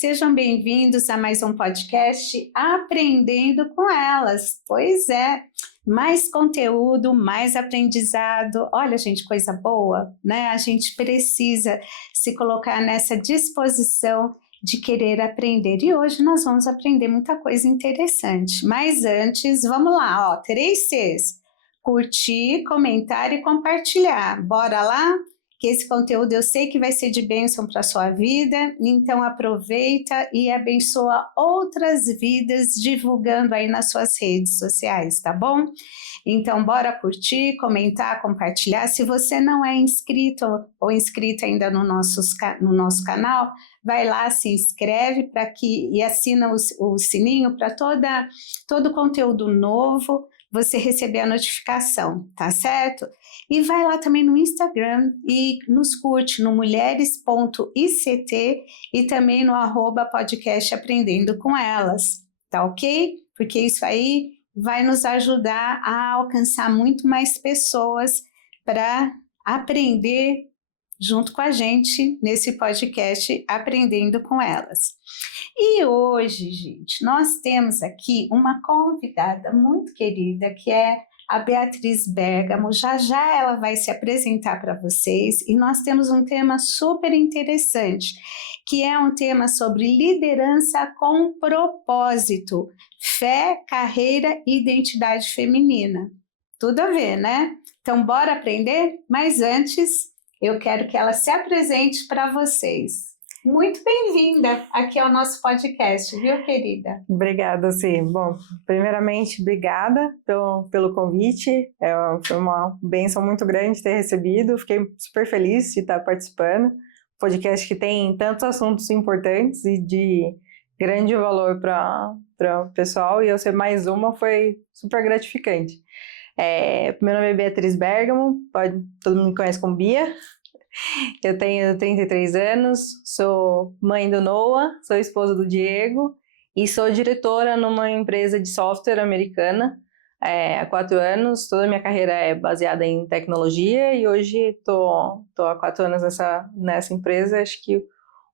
sejam bem-vindos a mais um podcast Aprendendo com Elas. Pois é, mais conteúdo, mais aprendizado. Olha, gente, coisa boa, né? A gente precisa se colocar nessa disposição de querer aprender. E hoje nós vamos aprender muita coisa interessante. Mas antes, vamos lá, ó, 3 Cs. Curtir, comentar e compartilhar. Bora lá? Que esse conteúdo eu sei que vai ser de bênção para a sua vida, então aproveita e abençoa outras vidas divulgando aí nas suas redes sociais, tá bom? Então bora curtir, comentar, compartilhar. Se você não é inscrito ou inscrita ainda no nosso canal, vai lá, se inscreve e assina o sininho para todo conteúdo novo você receber a notificação, tá certo? E vai lá também no Instagram e nos curte no mulheres.ict e também no @podcast Aprendendo com Elas, tá ok? Porque isso aí vai nos ajudar a alcançar muito mais pessoas para aprender junto com a gente nesse podcast Aprendendo com Elas. E hoje, gente, nós temos aqui uma convidada muito querida, que é a Beatriz Bergamo. Já já ela vai se apresentar para vocês e nós temos um tema super interessante, que é um tema sobre liderança com propósito, fé, carreira e identidade feminina. Tudo a ver, né? Então, bora aprender? Mas antes, eu quero que ela se apresente para vocês. Muito bem-vinda aqui ao nosso podcast, viu, querida? Obrigada, Sim. Bom, primeiramente, obrigada pelo convite. Foi uma bênção muito grande ter recebido. Fiquei super feliz de estar participando. Podcast que tem tantos assuntos importantes e de grande valor para o pessoal. E eu ser mais uma foi super gratificante. Meu nome é Beatriz Bergamo, todo mundo me conhece como Bia. Eu tenho 33 anos, sou mãe do Noah, sou esposa do Diego e sou diretora numa empresa de software americana há 4 anos. Toda a minha carreira é baseada em tecnologia e hoje estou há 4 anos nessa empresa. Acho que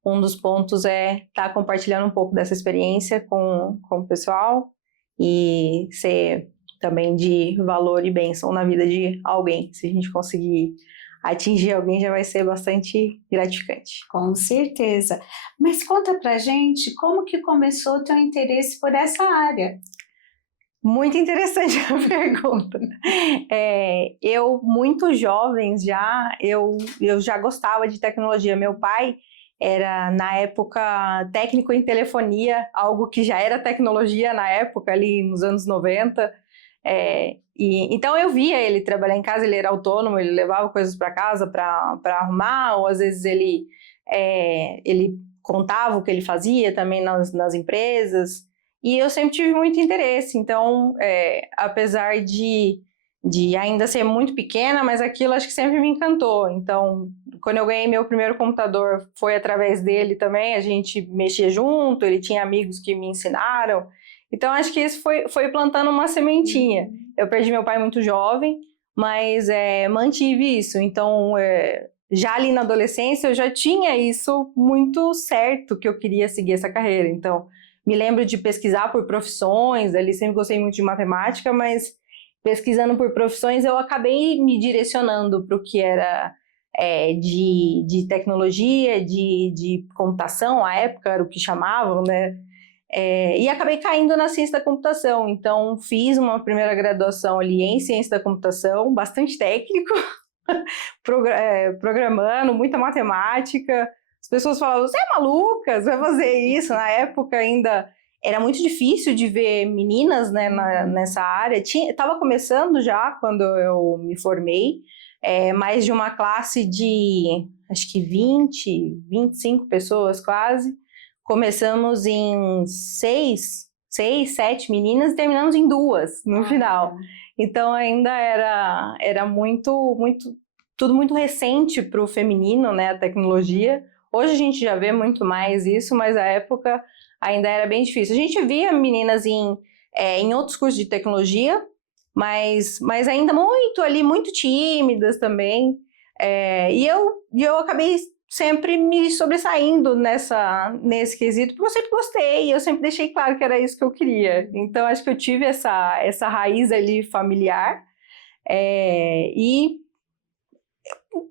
um dos pontos é estar compartilhando um pouco dessa experiência com o pessoal e ser também de valor e bênção na vida de alguém. Se a gente conseguir atingir alguém, já vai ser bastante gratificante. Com certeza. Mas conta pra gente como que começou o teu interesse por essa área? Muito interessante a pergunta. Eu, muito jovem eu já gostava de tecnologia. Meu pai era, na época, técnico em telefonia, algo que já era tecnologia na época, ali nos anos 90. Então eu via ele trabalhar em casa, ele era autônomo, ele levava coisas para casa para arrumar, ou às vezes ele contava o que ele fazia também nas empresas, e eu sempre tive muito interesse. Então, apesar de ainda ser muito pequena, mas aquilo acho que sempre me encantou. Então, quando eu ganhei meu primeiro computador, foi através dele também, a gente mexia junto, ele tinha amigos que me ensinaram. Então, acho que isso foi plantando uma sementinha. Eu perdi meu pai muito jovem, mas mantive isso. Então, já ali na adolescência, eu já tinha isso muito certo, que eu queria seguir essa carreira. Então, me lembro de pesquisar por profissões, ali sempre gostei muito de matemática, mas pesquisando por profissões, eu acabei me direcionando para o que era de tecnologia, de computação, à época era o que chamavam, né? E acabei caindo na ciência da computação. Então, fiz uma primeira graduação ali em ciência da computação, bastante técnico, programando, muita matemática. As pessoas falavam, você é maluca, você vai fazer isso? Na época ainda era muito difícil de ver meninas, né, nessa área. Estava começando já quando eu me formei, mais de uma classe de, acho que 20, 25 pessoas quase. Começamos em 6, 7 meninas e terminamos em 2 no final. Então ainda era tudo muito recente para o feminino, né, a tecnologia. Hoje a gente já vê muito mais isso, mas a época ainda era bem difícil. A gente via meninas em outros cursos de tecnologia, mas ainda muito tímidas também. E eu acabei sempre me sobressaindo nesse quesito, porque eu sempre gostei, eu sempre deixei claro que era isso que eu queria. Então, acho que eu tive essa raiz ali familiar, e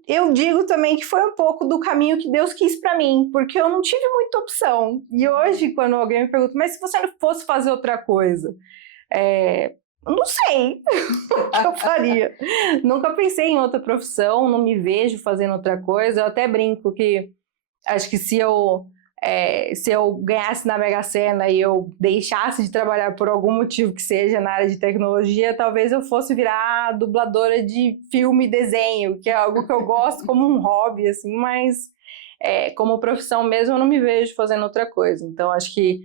eu digo também que foi um pouco do caminho que Deus quis para mim, porque eu não tive muita opção. E hoje, quando alguém me pergunta, mas se você não fosse fazer outra coisa, não sei o que eu faria. Nunca pensei em outra profissão, não me vejo fazendo outra coisa. Eu até brinco que acho que se eu ganhasse na Mega Sena e eu deixasse de trabalhar por algum motivo que seja na área de tecnologia, talvez eu fosse virar dubladora de filme e desenho, que é algo que eu gosto como um hobby, assim, mas como profissão mesmo eu não me vejo fazendo outra coisa. Então, acho que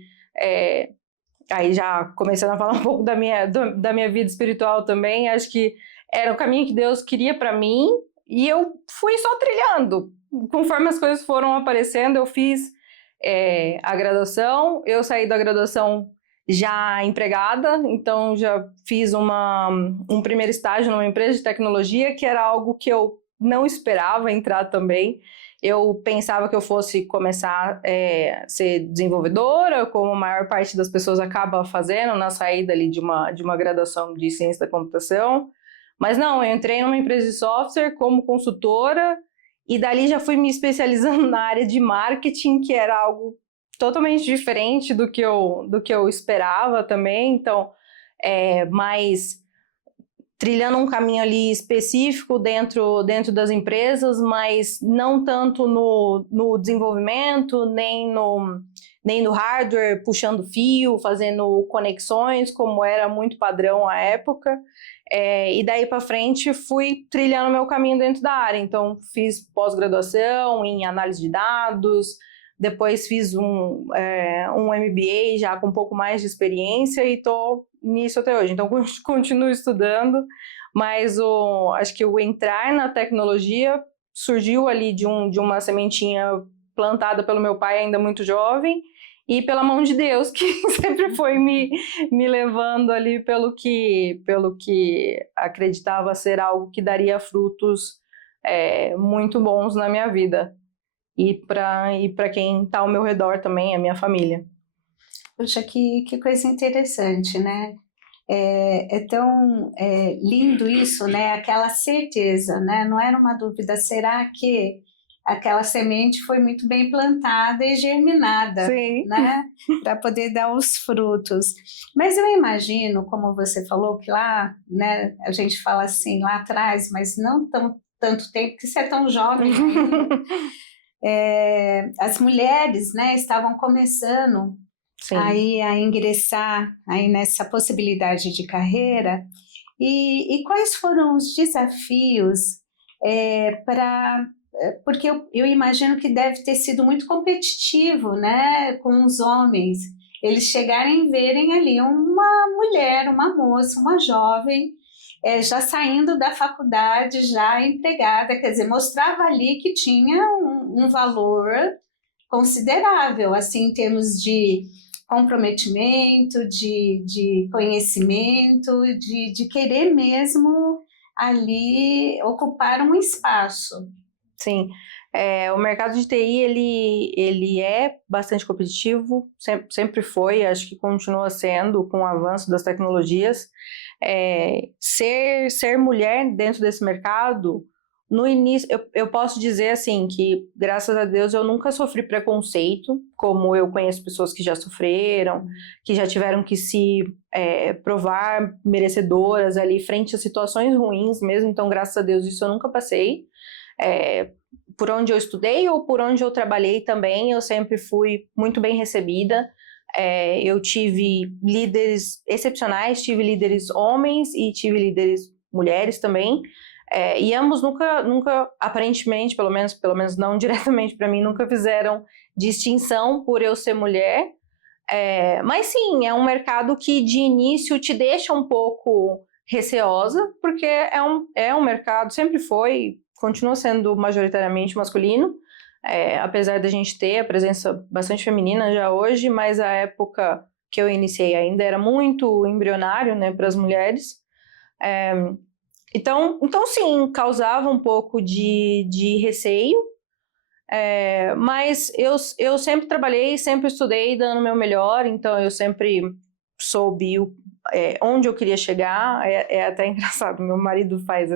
aí já começando a falar um pouco da minha vida espiritual também, acho que era o caminho que Deus queria para mim e eu fui só trilhando. Conforme as coisas foram aparecendo, eu fiz a graduação, eu saí da graduação já empregada, então já fiz um primeiro estágio numa empresa de tecnologia, que era algo que eu não esperava entrar também. Eu pensava que eu fosse começar a ser desenvolvedora, como a maior parte das pessoas acaba fazendo na saída ali de uma graduação de ciência da computação. Mas não, eu entrei numa empresa de software como consultora e dali já fui me especializando na área de marketing, que era algo totalmente diferente do que eu esperava também. Então, mais trilhando um caminho ali específico dentro das empresas, mas não tanto no desenvolvimento, nem no hardware, puxando fio, fazendo conexões, como era muito padrão à época. E daí para frente fui trilhando meu caminho dentro da área. Então, fiz pós-graduação em análise de dados, depois fiz um MBA já com um pouco mais de experiência e estou nisso até hoje. Então, continuo estudando, mas acho que o entrar na tecnologia surgiu ali de uma sementinha plantada pelo meu pai ainda muito jovem e pela mão de Deus, que sempre foi me levando ali pelo que acreditava ser algo que daria frutos muito bons na minha vida. E para quem está ao meu redor também, a minha família. Puxa, que coisa interessante, né? É tão lindo isso, né? Aquela certeza, né? Não era uma dúvida, será que aquela semente foi muito bem plantada e germinada, Sim, né? Para poder dar os frutos. Mas eu imagino, como você falou, que lá, né? A gente fala assim, lá atrás, mas não tanto tempo, que você é tão jovem ainda. As mulheres, né, estavam começando aí a ingressar aí nessa possibilidade de carreira. E quais foram os desafios porque eu imagino que deve ter sido muito competitivo, né, com os homens, eles chegarem e verem ali uma mulher, uma moça, uma jovem, já saindo da faculdade, já empregada, quer dizer, mostrava ali que tinha um valor considerável, assim, em termos de comprometimento, de conhecimento, de querer mesmo ali ocupar um espaço. Sim, o mercado de TI ele é bastante competitivo, sempre foi, acho que continua sendo com o avanço das tecnologias. Ser mulher dentro desse mercado, no início, eu posso dizer assim que, graças a Deus, eu nunca sofri preconceito, como eu conheço pessoas que já sofreram, que já tiveram que se provar merecedoras ali frente a situações ruins mesmo, então, graças a Deus, isso eu nunca passei. Por onde eu estudei ou por onde eu trabalhei também, eu sempre fui muito bem recebida. Eu tive líderes excepcionais, tive líderes homens e tive líderes mulheres também. E ambos nunca, aparentemente, pelo menos não diretamente para mim, nunca fizeram distinção por eu ser mulher. Mas sim, é um mercado que de início te deixa um pouco receosa, porque é um mercado, sempre foi, continua sendo majoritariamente masculino, apesar da gente ter a presença bastante feminina já hoje, mas a época que eu iniciei ainda era muito embrionário, né, para as mulheres. Então sim, causava um pouco de receio, Mas eu sempre trabalhei, sempre estudei dando o meu melhor, então eu sempre soube onde eu queria chegar. É até engraçado, meu marido faz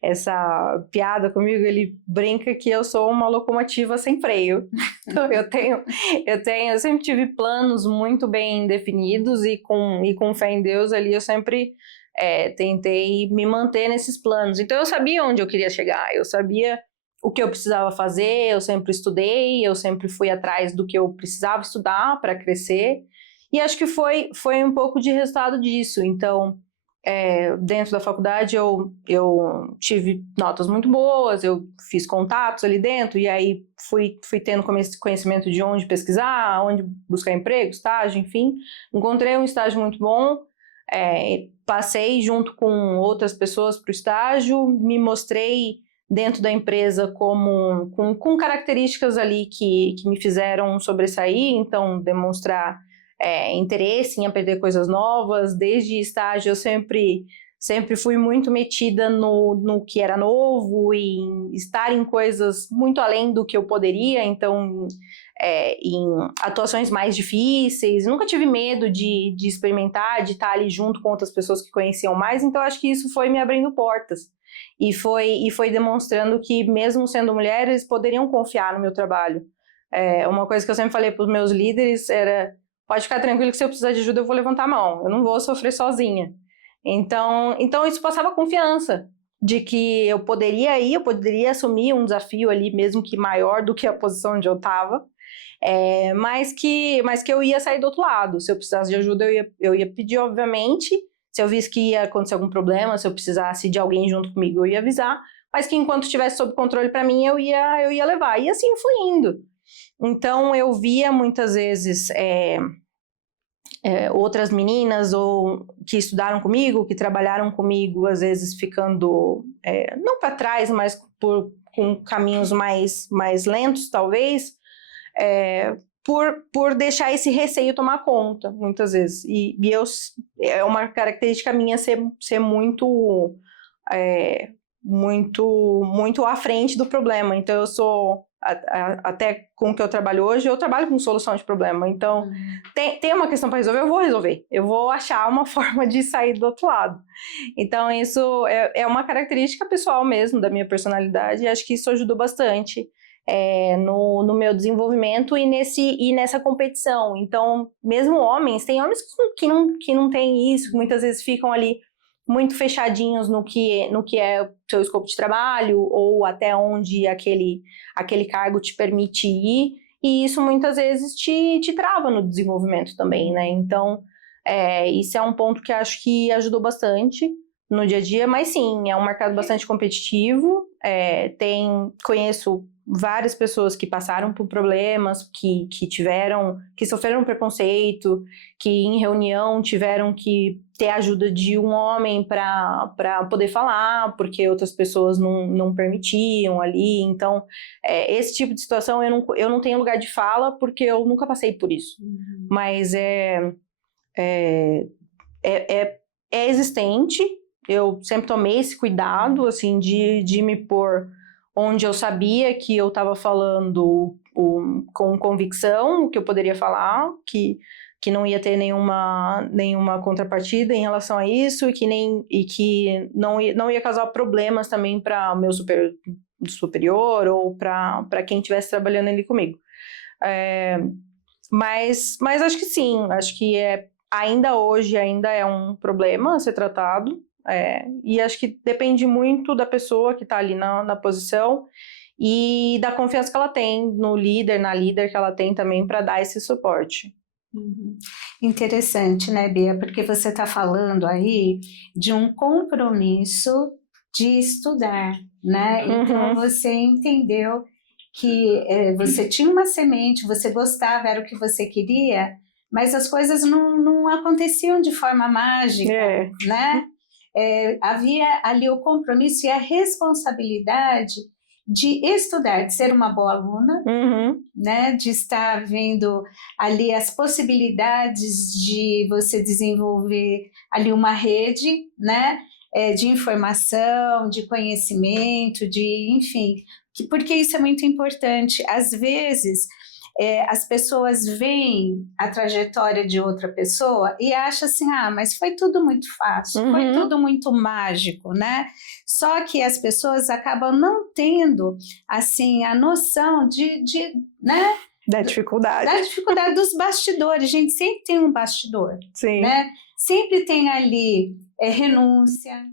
essa piada comigo, ele brinca que eu sou uma locomotiva sem freio. Então eu sempre tive planos muito bem definidos e com fé em Deus ali eu sempre tentei me manter nesses planos. Então eu sabia onde eu queria chegar, eu sabia o que eu precisava fazer, eu sempre estudei, eu sempre fui atrás do que eu precisava estudar para crescer, e acho que foi um pouco de resultado disso. Então, dentro da faculdade eu tive notas muito boas, eu fiz contatos ali dentro, e aí fui tendo conhecimento de onde pesquisar, onde buscar emprego, estágio, enfim. Encontrei um estágio muito bom, passei junto com outras pessoas para o estágio, me mostrei dentro da empresa com características ali que me fizeram sobressair, então demonstrar interesse em aprender coisas novas. Desde estágio eu sempre fui muito metida no que era novo, em estar em coisas muito além do que eu poderia, então em atuações mais difíceis, nunca tive medo de experimentar, de estar ali junto com outras pessoas que conheciam mais, então acho que isso foi me abrindo portas. E foi demonstrando que, mesmo sendo mulher, eles poderiam confiar no meu trabalho. Uma coisa que eu sempre falei para os meus líderes era: pode ficar tranquilo que se eu precisar de ajuda eu vou levantar a mão, eu não vou sofrer sozinha. Então isso passava confiança de que eu poderia assumir um desafio ali, mesmo que maior do que a posição onde eu estava, mas que eu ia sair do outro lado. Se eu precisasse de ajuda eu ia pedir, obviamente. Se eu visse que ia acontecer algum problema, se eu precisasse de alguém junto comigo, eu ia avisar, mas que enquanto estivesse sob controle para mim, eu ia levar. E assim fui indo. Então, eu via muitas vezes outras meninas ou que estudaram comigo, que trabalharam comigo, às vezes ficando, não para trás, mas com caminhos mais lentos, talvez, por deixar esse receio tomar conta, muitas vezes. E é uma característica minha ser muito à frente do problema. Então, eu sou, até com o que eu trabalho hoje, eu trabalho com solução de problema. Então, tem uma questão para resolver, eu vou resolver. Eu vou achar uma forma de sair do outro lado. Então, isso é uma característica pessoal mesmo da minha personalidade, e acho que isso ajudou bastante no meu desenvolvimento e nessa competição. Então, mesmo homens, tem homens que não têm isso, que muitas vezes ficam ali muito fechadinhos no que é o seu escopo de trabalho, ou até onde aquele cargo te permite ir, e isso muitas vezes te trava no desenvolvimento também, né? Então, isso é um ponto que acho que ajudou bastante no dia a dia, mas sim, é um mercado bastante competitivo. Conheço várias pessoas que passaram por problemas, que sofreram preconceito, que em reunião tiveram que ter a ajuda de um homem para poder falar, porque outras pessoas não permitiam ali. Então, esse tipo de situação eu não tenho lugar de fala, porque eu nunca passei por isso. Uhum. Mas é existente. Eu sempre tomei esse cuidado, assim, de me pôr onde eu sabia que eu estava falando com convicção, que eu poderia falar, que não ia ter nenhuma contrapartida em relação a isso, e que não ia causar problemas também para o meu superior ou para quem estivesse trabalhando ali comigo. Mas acho que sim, acho que ainda hoje é um problema a ser tratado. E acho que depende muito da pessoa que está ali na posição e da confiança que ela tem no líder, na líder que ela tem também para dar esse suporte. Uhum. Interessante, né, Bia? Porque você está falando aí de um compromisso de estudar, né? Uhum. Então você entendeu que você tinha uma semente, você gostava, era o que você queria, mas as coisas não aconteciam de forma mágica, né? Havia ali o compromisso e a responsabilidade de estudar, de ser uma boa aluna, uhum. né, de estar vendo ali as possibilidades de você desenvolver ali uma rede, né, de informação, de conhecimento, enfim, porque isso é muito importante. Às vezes, as pessoas veem a trajetória de outra pessoa e acham assim, mas foi tudo muito fácil, foi tudo muito mágico, né? Só que as pessoas acabam não tendo, assim, a noção né? Da dificuldade. Da dificuldade dos bastidores. Gente, sempre tem um bastidor, Sim. né? Sempre tem ali renúncia,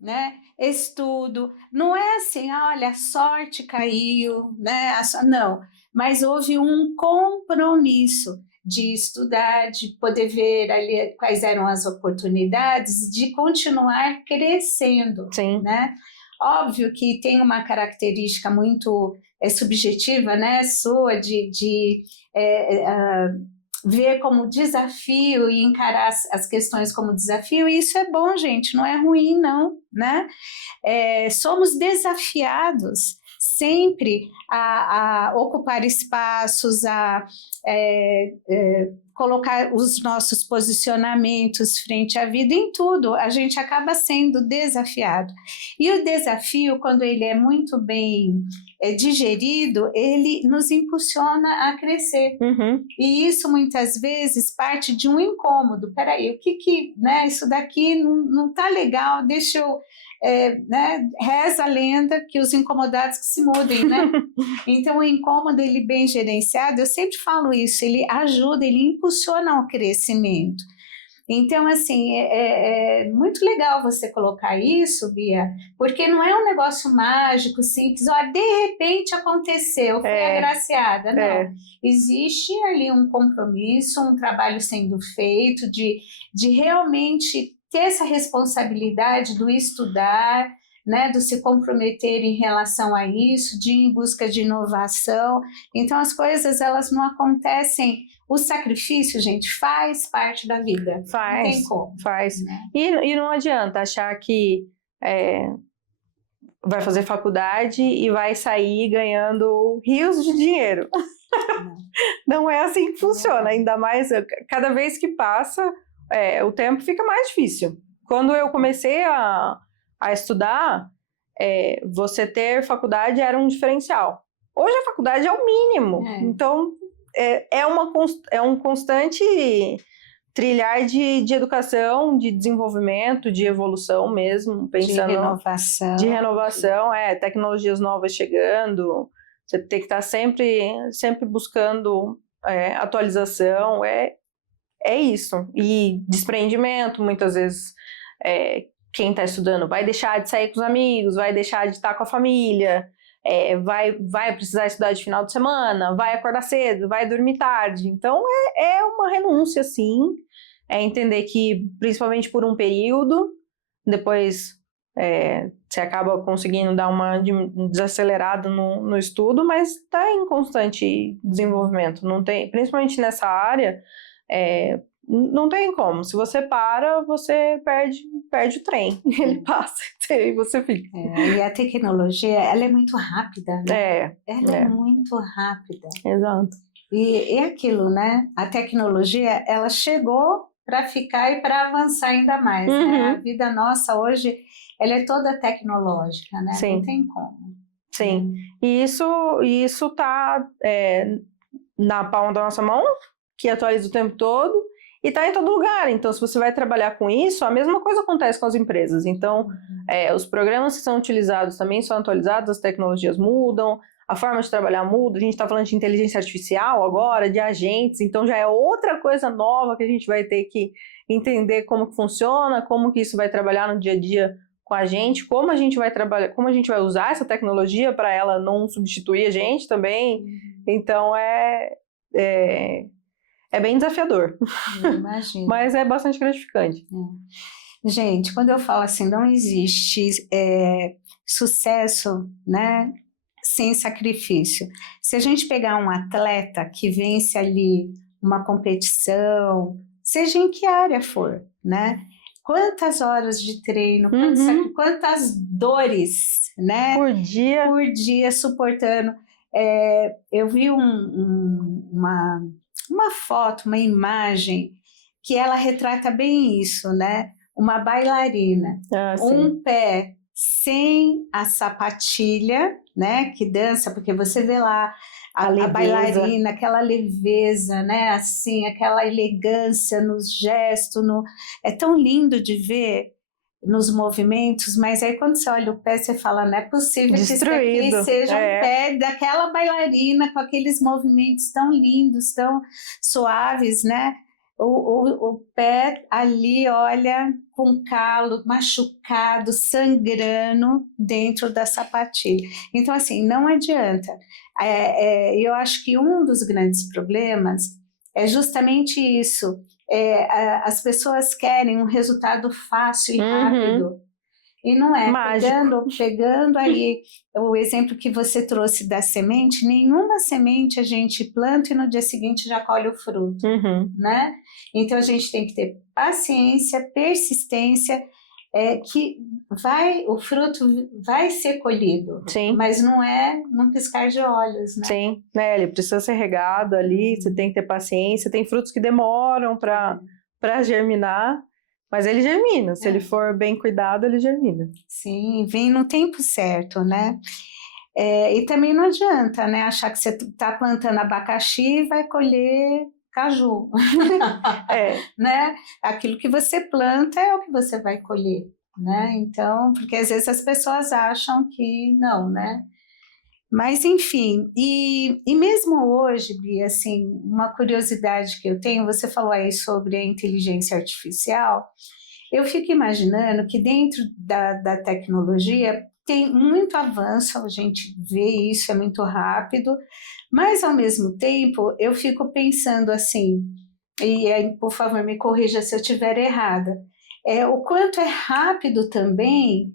né? Estudo. Não é assim, olha, a sorte caiu, né? Não, mas houve um compromisso de estudar, de poder ver ali quais eram as oportunidades, de continuar crescendo, Sim. né? Óbvio que tem uma característica muito subjetiva, né, sua, de ver como desafio e encarar as questões como desafio, e isso é bom, gente, não é ruim, não, né? Somos desafiados sempre a ocupar espaços, a colocar os nossos posicionamentos frente à vida, em tudo, a gente acaba sendo desafiado. E o desafio, quando ele é muito bem digerido, ele nos impulsiona a crescer. E isso, muitas vezes, parte de um incômodo. Peraí, né, isso daqui não está legal, deixa eu... né, reza a lenda que os incomodados que se mudem, né? Então, o incômodo, ele bem gerenciado, eu sempre falo isso, ele ajuda, ele impulsiona o crescimento. Então, assim, é muito legal você colocar isso, Bia, porque não é um negócio mágico, simples, de repente aconteceu, fui agraciada, não. Existe ali um compromisso, um trabalho sendo feito de realmente ter essa responsabilidade do estudar, né, do se comprometer em relação a isso, de ir em busca de inovação. Então, as coisas, elas não acontecem... O sacrifício, gente, faz parte da vida. Faz, não tem como. Faz. Né? E não adianta achar que vai fazer faculdade e vai sair ganhando rios de dinheiro. Não é assim que funciona, ainda mais cada vez que passa, o tempo fica mais difícil. Quando eu comecei a estudar, você ter faculdade era um diferencial. Hoje a faculdade é o mínimo, então é um constante trilhar de educação, de desenvolvimento, de evolução mesmo, pensando... De renovação, tecnologias novas chegando, você tem que estar sempre buscando atualização, é isso. E desprendimento, muitas vezes, quem está estudando vai deixar de sair com os amigos, vai deixar de estar com a família, vai precisar estudar de final de semana, vai acordar cedo, vai dormir tarde. Então, é uma renúncia, sim. É entender que, principalmente por um período, depois você acaba conseguindo dar uma desacelerada no estudo, mas está em constante desenvolvimento. Não tem, principalmente nessa área, não tem como. Se você para, você perde o trem. Ele passa e você fica. E a tecnologia, ela é muito rápida, né? Ela é muito rápida. Exato. E é aquilo, né? A tecnologia, ela chegou para ficar e para avançar ainda mais, né? A vida nossa hoje, ela é toda tecnológica, né? Sim. Não tem como. Sim. E isso tá na palma da nossa mão, que atualiza o tempo todo, e está em todo lugar. Então, se você vai trabalhar com isso, a mesma coisa acontece com as empresas. Então, os programas que são utilizados também são atualizados, as tecnologias mudam, a forma de trabalhar muda. A gente está falando de inteligência artificial agora, de agentes, então já é outra coisa nova que a gente vai ter que entender como que funciona, como que isso vai trabalhar no dia a dia com a gente, como a gente vai trabalhar, como a gente vai usar essa tecnologia para ela não substituir a gente também. Então, é bem desafiador. Imagino. Mas é bastante gratificante. Gente, quando eu falo assim, não existe sucesso, né, sem sacrifício. Se a gente pegar um atleta que vence ali uma competição, seja em que área for, né? Quantas horas de treino, quantas dores, né? Por dia suportando. Eu vi uma foto, uma imagem que ela retrata bem isso, né? Uma bailarina, um pé sem a sapatilha, né, que dança, porque você vê lá a leveza. bailarina, aquela leveza, né, assim, aquela elegância nos gestos, é tão lindo de ver nos movimentos, mas aí quando você olha o pé, você fala, não é possível Destruído. que isso aqui seja um pé daquela bailarina com aqueles movimentos tão lindos, tão suaves, né? O pé ali, olha, com calo, machucado, sangrando dentro da sapatilha. Então, assim, não adianta. Eu acho que um dos grandes problemas é justamente isso. As pessoas querem um resultado fácil e rápido. E não é. Pegando aí o exemplo que você trouxe da semente, nenhuma semente a gente planta e no dia seguinte já colhe o fruto, né? Então a gente tem que ter paciência, persistência, que o fruto vai ser colhido. Sim. Mas não é num piscar de olhos, né? Sim, né? Ele precisa ser regado ali, você tem que ter paciência. Tem frutos que demoram para germinar, mas ele germina. Se ele for bem cuidado, ele germina. Sim, vem no tempo certo, né? E também não adianta, né? Achar que você está plantando abacaxi e vai colher caju. Né? Aquilo que você planta é o que você vai colher, né? Então, porque às vezes as pessoas acham que não, né? Mas, enfim, e mesmo hoje, Bia, assim, uma curiosidade que eu tenho, você falou aí sobre a inteligência artificial, eu fico imaginando que dentro da tecnologia tem muito avanço, a gente vê isso, é muito rápido, mas ao mesmo tempo eu fico pensando assim, e aí, por favor, me corrija se eu estiver errada, o quanto é rápido também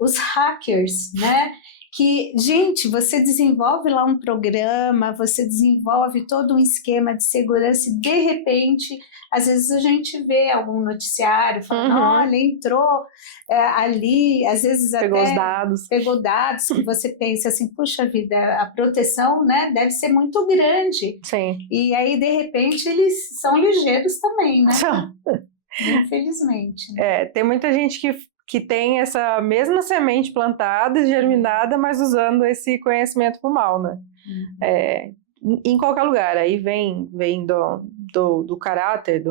os hackers, né? Que, gente, você desenvolve lá um programa, você desenvolve todo um esquema de segurança e, de repente, às vezes a gente vê algum noticiário falando, olha, entrou ali, às vezes pegou dados que você pensa assim, puxa vida, a proteção, né, deve ser muito grande. Sim. E aí, de repente, eles são ligeiros também, né? Infelizmente. Né? Tem muita gente que tem essa mesma semente plantada e germinada, mas usando esse conhecimento para o mal, né? Em qualquer lugar. Aí vem do caráter,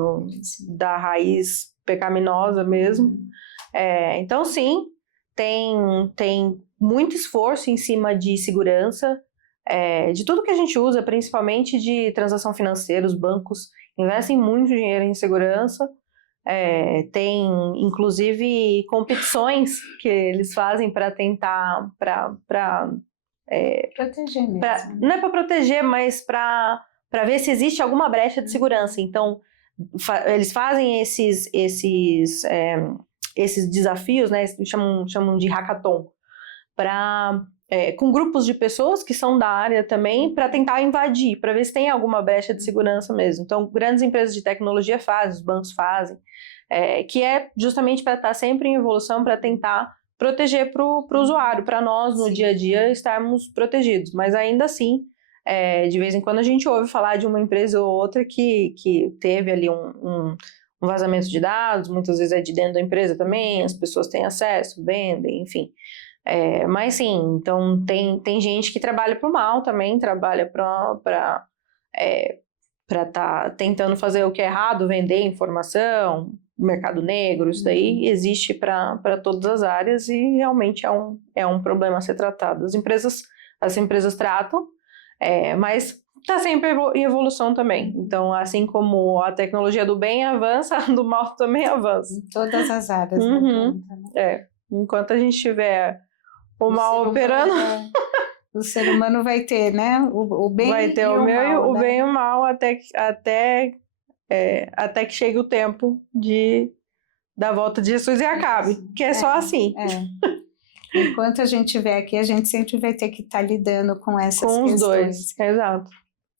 da raiz pecaminosa mesmo. Então, sim, tem muito esforço em cima de segurança, de tudo que a gente usa, principalmente de transação financeira. Os bancos investem muito dinheiro em segurança. Tem inclusive competições que eles fazem para tentar proteger mesmo. Não é para proteger, mas para ver se existe alguma brecha de segurança. Então eles fazem esses desafios, né, chamam de hackathon, com grupos de pessoas que são da área também, para tentar invadir, para ver se tem alguma brecha de segurança mesmo. Então, grandes empresas de tecnologia fazem, os bancos fazem, que é justamente para estar sempre em evolução, para tentar proteger para o usuário, para nós, no dia a dia, estarmos protegidos. Mas ainda assim, de vez em quando a gente ouve falar de uma empresa ou outra que teve ali um vazamento de dados, muitas vezes é de dentro da empresa também, as pessoas têm acesso, vendem, enfim. Mas sim, então tem gente que trabalha para o mal também, trabalha para estar tentando fazer o que é errado, vender informação, mercado negro, isso daí existe para todas as áreas e realmente é um problema a ser tratado. As empresas tratam, mas está sempre em evolução também. Então, assim como a tecnologia do bem avança, a do mal também avança. Em todas as áreas. Né? Enquanto a gente tiver o mal operando, o ser humano vai ter, né? O bem vai ter e o mal, o né? bem e o mal até que chegue o tempo da volta de Jesus e acabe, que é só assim. Enquanto a gente estiver aqui, a gente sempre vai ter que estar lidando com essas questões. Os dois, exato.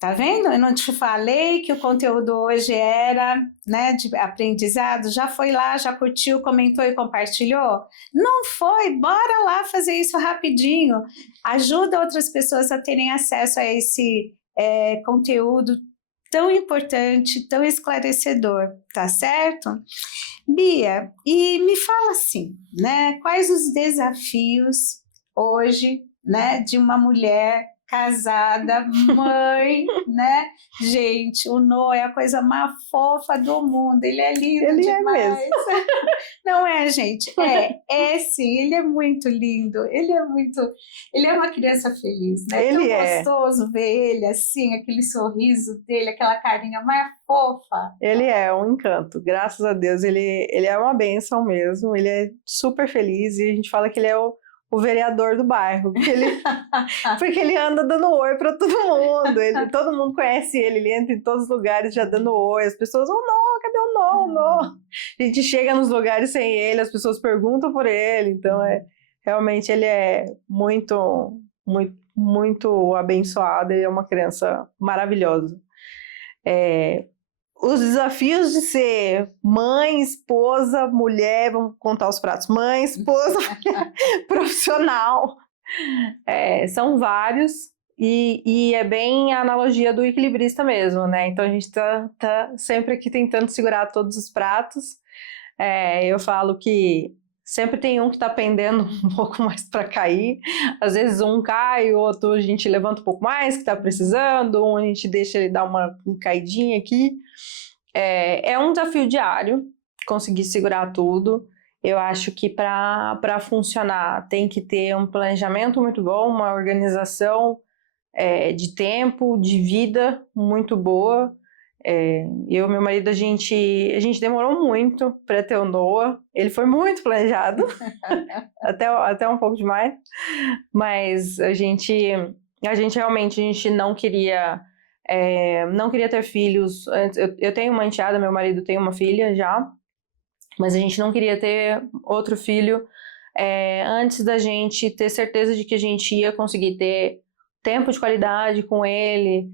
Tá vendo? Eu não te falei que o conteúdo hoje era, né, de aprendizado? Já foi lá, já curtiu, comentou e compartilhou? Não foi? Bora lá fazer isso rapidinho. Ajuda outras pessoas a terem acesso a esse conteúdo tão importante, tão esclarecedor, tá certo? Bia, e me fala assim, né? Quais os desafios hoje, né, de uma mulher casada, mãe, né? Gente, o Noah é a coisa mais fofa do mundo, ele é lindo Ele demais. é mesmo. Não é, gente? É sim, ele é muito lindo, ele é uma criança feliz, né? É tão Ele é. gostoso ver ele assim, aquele sorriso dele, aquela carinha mais fofa. Ele é um encanto, graças a Deus. Ele é uma bênção mesmo, ele é super feliz e a gente fala que ele é o vereador do bairro, porque ele anda dando oi para todo mundo, todo mundo conhece ele entra em todos os lugares já dando oi, as pessoas, oh não, cadê o Nó, Nó? A gente chega nos lugares sem ele, as pessoas perguntam por ele, então realmente ele é muito, muito, muito abençoado, ele é uma criança maravilhosa. Os desafios de ser mãe, esposa, mulher, vamos contar os pratos, mãe, esposa, profissional, são vários e é bem a analogia do equilibrista mesmo, né? Então a gente tá sempre aqui tentando segurar todos os pratos. Eu falo que sempre tem um que está pendendo um pouco mais para cair, às vezes um cai, o outro a gente levanta um pouco mais, que está precisando, um a gente deixa ele dar uma caidinha aqui. É um desafio diário conseguir segurar tudo. Eu acho que para funcionar tem que ter um planejamento muito bom, uma organização de tempo, de vida muito boa. Eu e meu marido, a gente demorou muito para ter o Noah. Ele foi muito planejado, até um pouco demais, mas a gente realmente não queria ter filhos. Eu tenho uma enteada, meu marido tem uma filha já, mas a gente não queria ter outro filho antes da gente ter certeza de que a gente ia conseguir ter tempo de qualidade com ele,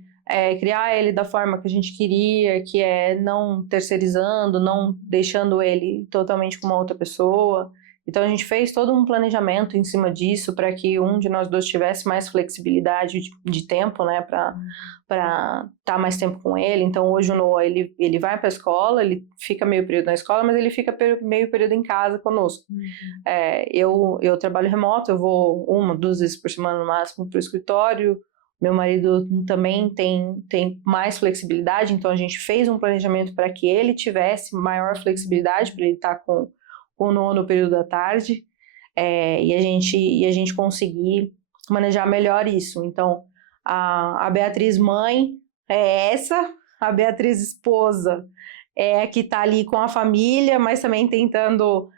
criar ele da forma que a gente queria, que é não terceirizando, não deixando ele totalmente com uma outra pessoa. Então a gente fez todo um planejamento em cima disso para que um de nós dois tivesse mais flexibilidade de tempo, né, para estar mais tempo com ele. Então hoje o Noah, ele vai para a escola, ele fica meio período na escola, mas ele fica meio período em casa conosco. Eu trabalho remoto, eu vou 1-2 vezes por semana no máximo para o escritório. Meu marido também tem mais flexibilidade, então a gente fez um planejamento para que ele tivesse maior flexibilidade, para ele estar com o Noah no período da tarde, e a gente conseguir manejar melhor isso. Então, a Beatriz mãe é essa, a Beatriz esposa é a que está ali com a família, mas também tentando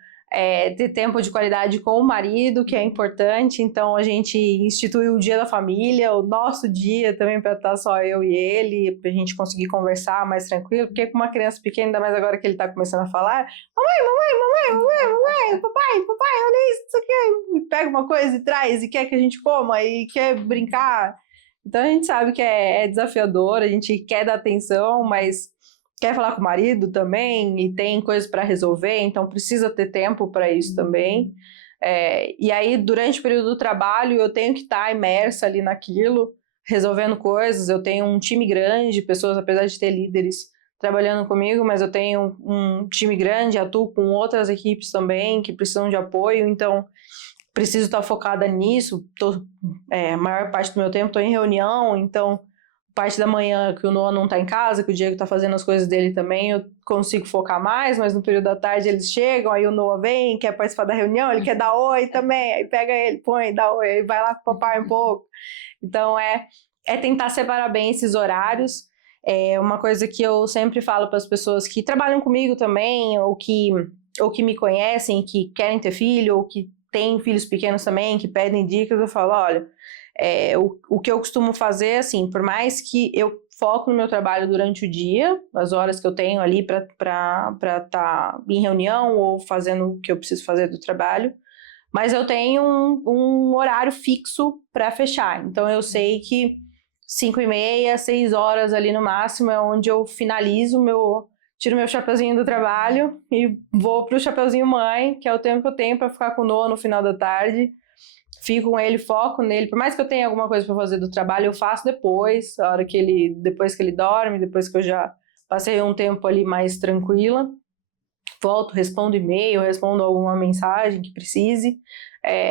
ter tempo de qualidade com o marido, que é importante. Então a gente instituiu o dia da família, o nosso dia também, para estar só eu e ele, para a gente conseguir conversar mais tranquilo, porque com uma criança pequena, ainda mais agora que ele está começando a falar, mamãe, papai, olha isso aqui, e pega uma coisa e traz, e quer que a gente coma, e quer brincar. Então a gente sabe que é desafiador, a gente quer dar atenção, mas quer falar com o marido também e tem coisas para resolver, então precisa ter tempo para isso também. E aí, durante o período do trabalho, eu tenho que estar imersa ali naquilo, resolvendo coisas. Eu tenho um time grande, pessoas, apesar de ter líderes trabalhando comigo, mas eu tenho um time grande, atuo com outras equipes também que precisam de apoio, então preciso estar focada nisso. A maior parte do meu tempo estou em reunião, então parte da manhã que o Noah não está em casa, que o Diego está fazendo as coisas dele também, eu consigo focar mais, mas no período da tarde eles chegam, aí o Noah vem, quer participar da reunião, ele quer dar oi também, aí pega ele, põe, dá oi, aí vai lá com o papai um pouco. Então é tentar separar bem esses horários. É uma coisa que eu sempre falo para as pessoas que trabalham comigo também, ou que me conhecem, que querem ter filho, ou que têm filhos pequenos também, que pedem dicas, eu falo, olha, o que eu costumo fazer, assim, por mais que eu foco no meu trabalho durante o dia, as horas que eu tenho ali para estar em reunião ou fazendo o que eu preciso fazer do trabalho, mas eu tenho um horário fixo para fechar. Então eu sei que 5h30, 6 horas ali no máximo é onde eu finalizo tiro meu chapeuzinho do trabalho e vou pro chapeuzinho mãe, que é o tempo que eu tenho para ficar com o Noah no final da tarde. Fico com ele, foco nele. Por mais que eu tenha alguma coisa para fazer do trabalho, eu faço depois, depois que ele dorme, depois que eu já passei um tempo ali mais tranquila. volto, respondo e-mail, respondo alguma mensagem que precise.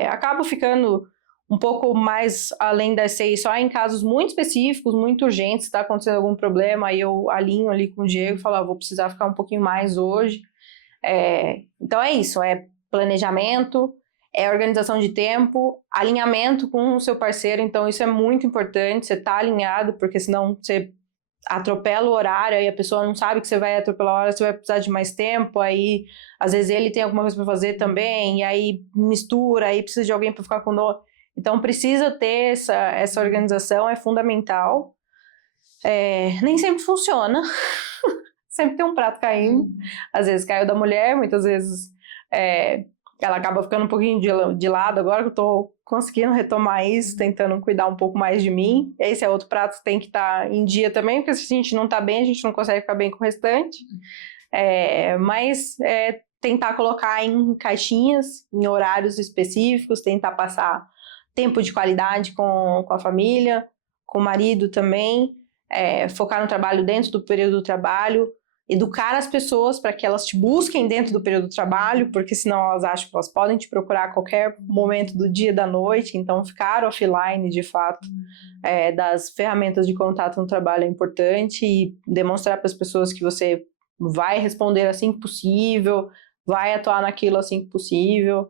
Acabo ficando um pouco mais além das 6, só em casos muito específicos, muito urgentes, está acontecendo algum problema, aí eu alinho ali com o Diego e falo, vou precisar ficar um pouquinho mais hoje. Então é isso, é planejamento, é organização de tempo, alinhamento com o seu parceiro, então isso é muito importante, você tá alinhado, porque senão você atropela o horário, aí a pessoa não sabe que você vai atropelar a hora, você vai precisar de mais tempo, aí às vezes ele tem alguma coisa para fazer também, e aí mistura, aí precisa de alguém para ficar conosco. Então precisa ter essa organização, é fundamental. Nem sempre funciona, sempre tem um prato caindo, às vezes caiu da mulher, muitas vezes ela acaba ficando um pouquinho de lado, agora que eu tô conseguindo retomar isso, tentando cuidar um pouco mais de mim. Esse é outro prato que tem que estar em dia também, porque se a gente não tá bem, a gente não consegue ficar bem com o restante. Mas tentar colocar em caixinhas, em horários específicos, tentar passar tempo de qualidade com a família, com o marido também, focar no trabalho dentro do período do trabalho, educar as pessoas para que elas te busquem dentro do período do trabalho, porque senão elas acham que elas podem te procurar a qualquer momento do dia, da noite, então ficar offline, de fato, das ferramentas de contato no trabalho é importante e demonstrar para as pessoas que você vai responder assim que possível, vai atuar naquilo assim que possível,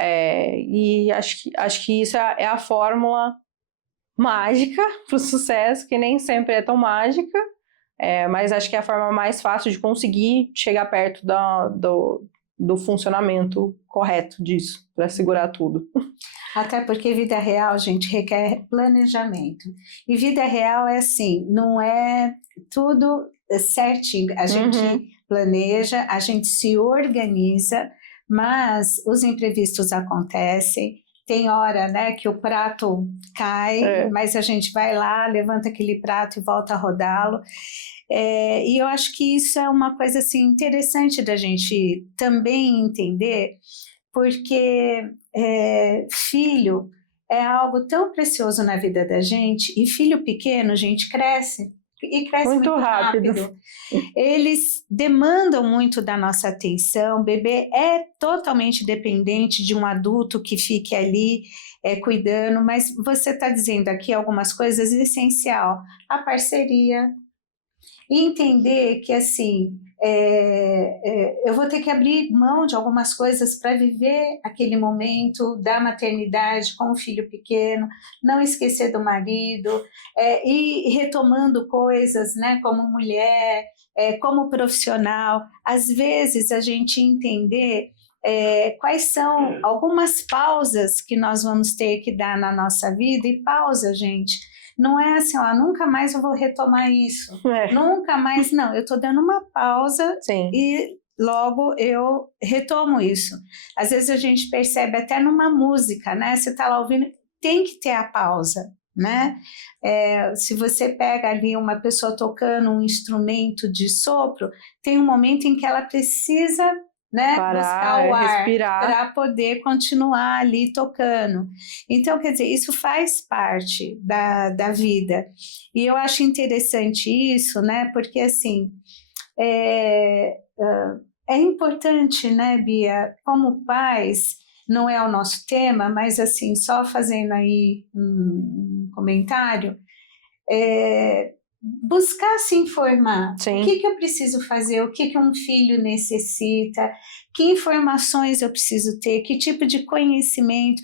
e acho que isso é a fórmula mágica para o sucesso, que nem sempre é tão mágica, mas acho que é a forma mais fácil de conseguir chegar perto do funcionamento correto disso, para segurar tudo. Até porque vida real, gente, requer planejamento. E vida real é assim, não é tudo certinho. A gente planeja, a gente se organiza, mas os imprevistos acontecem. Tem hora, né, que o prato cai, mas a gente vai lá, levanta aquele prato e volta a rodá-lo. E eu acho que isso é uma coisa assim, interessante da gente também entender, porque filho é algo tão precioso na vida da gente, e filho pequeno, gente, cresce, e cresce muito rápido. Eles demandam muito da nossa atenção, o bebê é totalmente dependente de um adulto que fique ali cuidando, mas você está dizendo aqui algumas coisas essenciais, a parceria, e entender que assim, eu vou ter que abrir mão de algumas coisas para viver aquele momento da maternidade com o filho pequeno, não esquecer do marido, e retomando coisas, né, como mulher, como profissional. Às vezes a gente entender quais são algumas pausas que nós vamos ter que dar na nossa vida, e pausa, gente, não é assim, nunca mais eu vou retomar isso, nunca mais, não, eu estou dando uma pausa. Sim. E logo eu retomo isso. Às vezes a gente percebe até numa música, né, você está lá ouvindo, tem que ter a pausa, né? Se você pega ali uma pessoa tocando um instrumento de sopro, tem um momento em que ela precisa, né, buscar o ar para poder continuar ali tocando. Então, quer dizer, isso faz parte da vida. E eu acho interessante isso, né, porque assim, é importante, né, Bia, como pais, não é o nosso tema, mas assim, só fazendo aí um comentário, buscar se informar. Sim. O que eu preciso fazer, o que um filho necessita, que informações eu preciso ter, que tipo de conhecimento.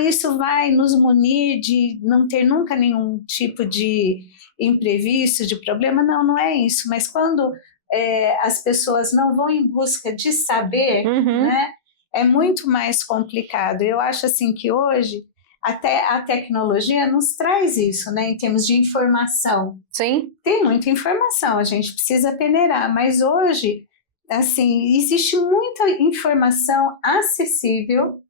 Isso vai nos munir de não ter nunca nenhum tipo de imprevisto, de problema. Não é isso, mas quando as pessoas não vão em busca de saber, né, é muito mais complicado. Eu acho assim que hoje até a tecnologia nos traz isso, né, em termos de informação. Sim. Tem muita informação, a gente precisa peneirar, mas hoje, assim, existe muita informação acessível,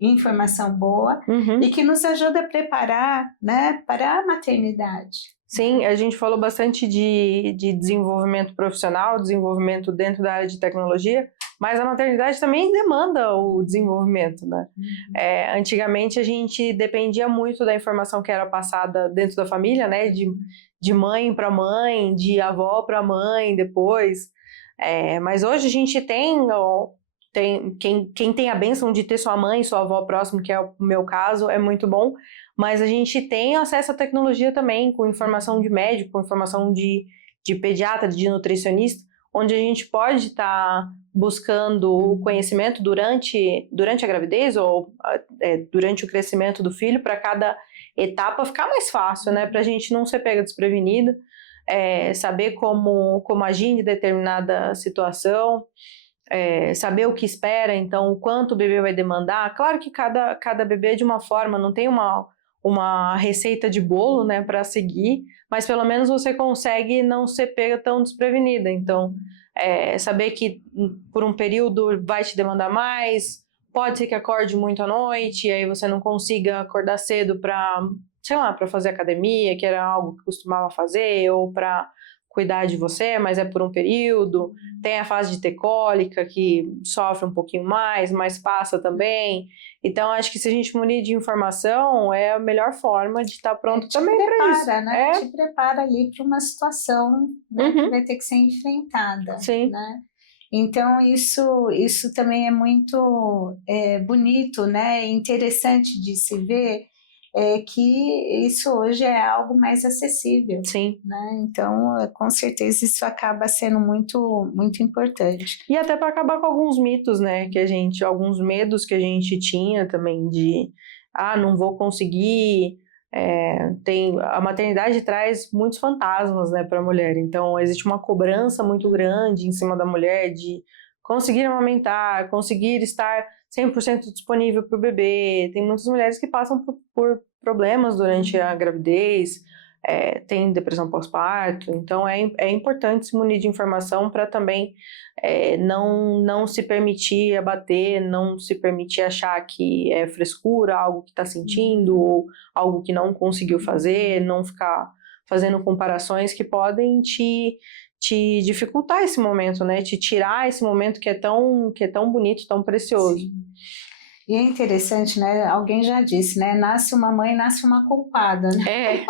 informação boa, e que nos ajuda a preparar, né, para a maternidade. Sim, a gente falou bastante de desenvolvimento profissional, desenvolvimento dentro da área de tecnologia, mas a maternidade também demanda o desenvolvimento, né? Antigamente a gente dependia muito da informação que era passada dentro da família, né? De mãe para mãe, de avó para mãe depois. Mas hoje a gente tem quem tem a bênção de ter sua mãe, sua avó próximo, que é o meu caso, é muito bom, mas a gente tem acesso à tecnologia também, com informação de médico, com informação de pediatra, de nutricionista, onde a gente pode estar buscando conhecimento durante a gravidez ou durante o crescimento do filho, para cada etapa ficar mais fácil, né? Para a gente não ser pega desprevenida, saber como agir em determinada situação, saber o que espera, então o quanto o bebê vai demandar. Claro que cada bebê é de uma forma, não tem uma receita de bolo, né, para seguir, mas pelo menos você consegue não ser pega tão desprevenida. Então, saber que por um período vai te demandar mais, pode ser que acorde muito à noite, e aí você não consiga acordar cedo para, sei lá, para fazer academia, que era algo que costumava fazer, ou para cuidar de você, mas é por um período. Tem a fase de ter cólica, que sofre um pouquinho mais, mas passa também. Então, acho que se a gente munir de informação, é a melhor forma de estar pronto também para isso. Né? Te prepara ali para uma situação, né, que vai ter que ser enfrentada. Sim. Né? Então, isso também é muito bonito, né? Interessante de se ver, que isso hoje é algo mais acessível. Sim. Né? Então, com certeza, isso acaba sendo muito, muito importante. E até para acabar com alguns mitos, né? Alguns medos que a gente tinha também de, não vou conseguir. A maternidade traz muitos fantasmas, né, para a mulher. Então, existe uma cobrança muito grande em cima da mulher de conseguir amamentar, conseguir estar 100% disponível para o bebê. Tem muitas mulheres que passam por problemas durante a gravidez, tem depressão pós-parto. Então, é importante se munir de informação para também não se permitir abater, não se permitir achar que é frescura, algo que está sentindo, ou algo que não conseguiu fazer, não ficar fazendo comparações que podem te dificultar esse momento, né? Te tirar esse momento que é tão bonito, tão precioso. Sim. E é interessante, né? Alguém já disse, né? Nasce uma mãe, nasce uma culpada, né?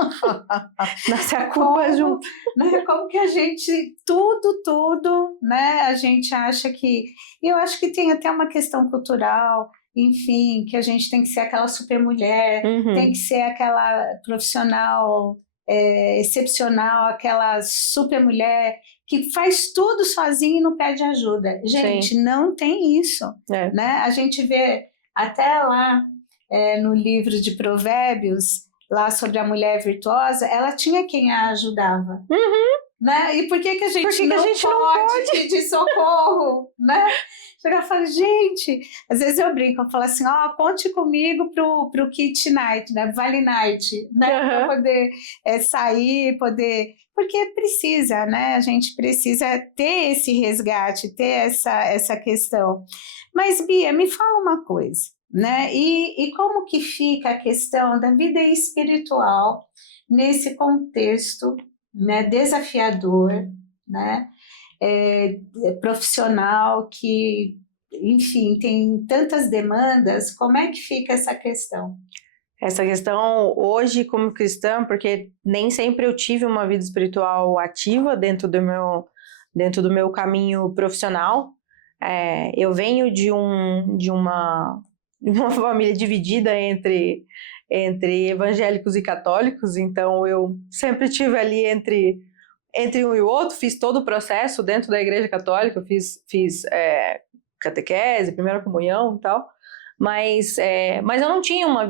Nasce a culpa junto. Né? Como que a gente, tudo, né? A gente acha que... E eu acho que tem até uma questão cultural, enfim, que a gente tem que ser aquela super mulher, tem que ser aquela profissional excepcional, aquela super mulher que faz tudo sozinha e não pede ajuda. Gente, Sim. Não tem isso. Né? A gente vê até lá no livro de Provérbios, lá sobre a mulher virtuosa, ela tinha quem a ajudava. Né? E por que a gente não pode pedir socorro? Né? Eu falo, gente, às vezes eu brinco, eu falo assim, conte comigo pro Kit Night, né? Vale Night, né? Para poder sair, porque precisa, né? A gente precisa ter esse resgate, ter essa questão. Mas, Bia, me fala uma coisa, né? E como que fica a questão da vida espiritual nesse contexto, né, desafiador, né, profissional, que, enfim, tem tantas demandas? Como é que fica essa questão? Essa questão hoje como cristã, porque nem sempre eu tive uma vida espiritual ativa dentro do meu caminho profissional. Eu venho de uma família dividida entre evangélicos e católicos, então eu sempre tive ali entre um e o outro, fiz todo o processo dentro da igreja católica, fiz catequese, primeira comunhão e tal, mas eu não tinha uma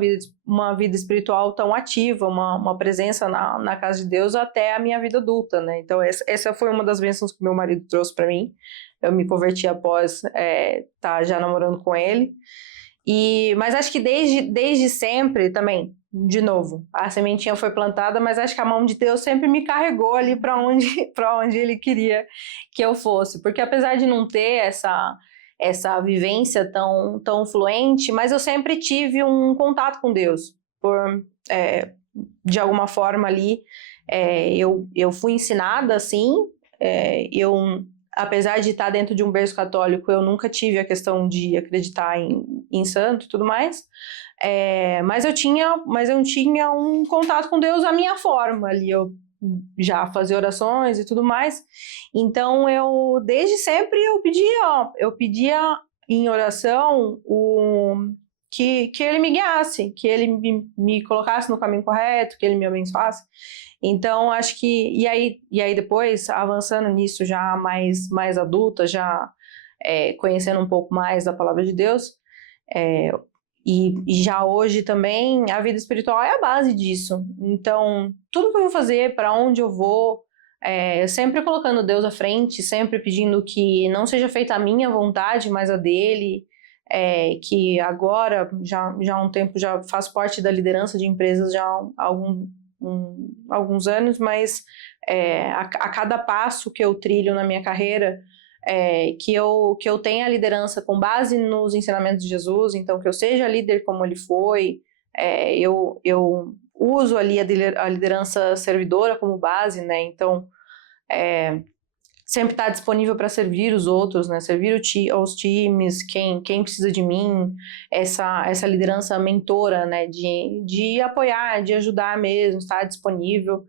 vida espiritual tão ativa, uma presença na casa de Deus até a minha vida adulta, né? Então essa foi uma das bênçãos que meu marido trouxe para mim. Eu me converti após estar já namorando com ele. Mas acho que desde sempre também, de novo, a sementinha foi plantada, mas acho que a mão de Deus sempre me carregou ali para onde Ele queria que eu fosse. Porque apesar de não ter essa vivência tão fluente, mas eu sempre tive um contato com Deus. De alguma forma ali, eu fui ensinada assim, apesar de estar dentro de um berço católico, eu nunca tive a questão de acreditar em santo e tudo mais, mas eu tinha um contato com Deus à minha forma ali. Eu já fazer orações e tudo mais. Então, desde sempre, eu pedia em oração que ele me guiasse, que ele me colocasse no caminho correto, que ele me abençoasse. Então, acho que... E aí depois, avançando nisso, já mais adulta, já conhecendo um pouco mais da palavra de Deus, e já hoje também, a vida espiritual é a base disso. Então, tudo que eu vou fazer, para onde eu vou, sempre colocando Deus à frente, sempre pedindo que não seja feita a minha vontade, mas a dele, que agora, já há um tempo, já faço parte da liderança de empresas já há alguns anos, mas a cada passo que eu trilho na minha carreira, que eu tenha a liderança com base nos ensinamentos de Jesus, então que eu seja líder como ele foi, eu uso ali a liderança servidora como base, né? Então sempre estar disponível para servir os outros, né? Servir aos times, quem precisa de mim, essa liderança mentora, né? De apoiar, de ajudar mesmo, estar disponível.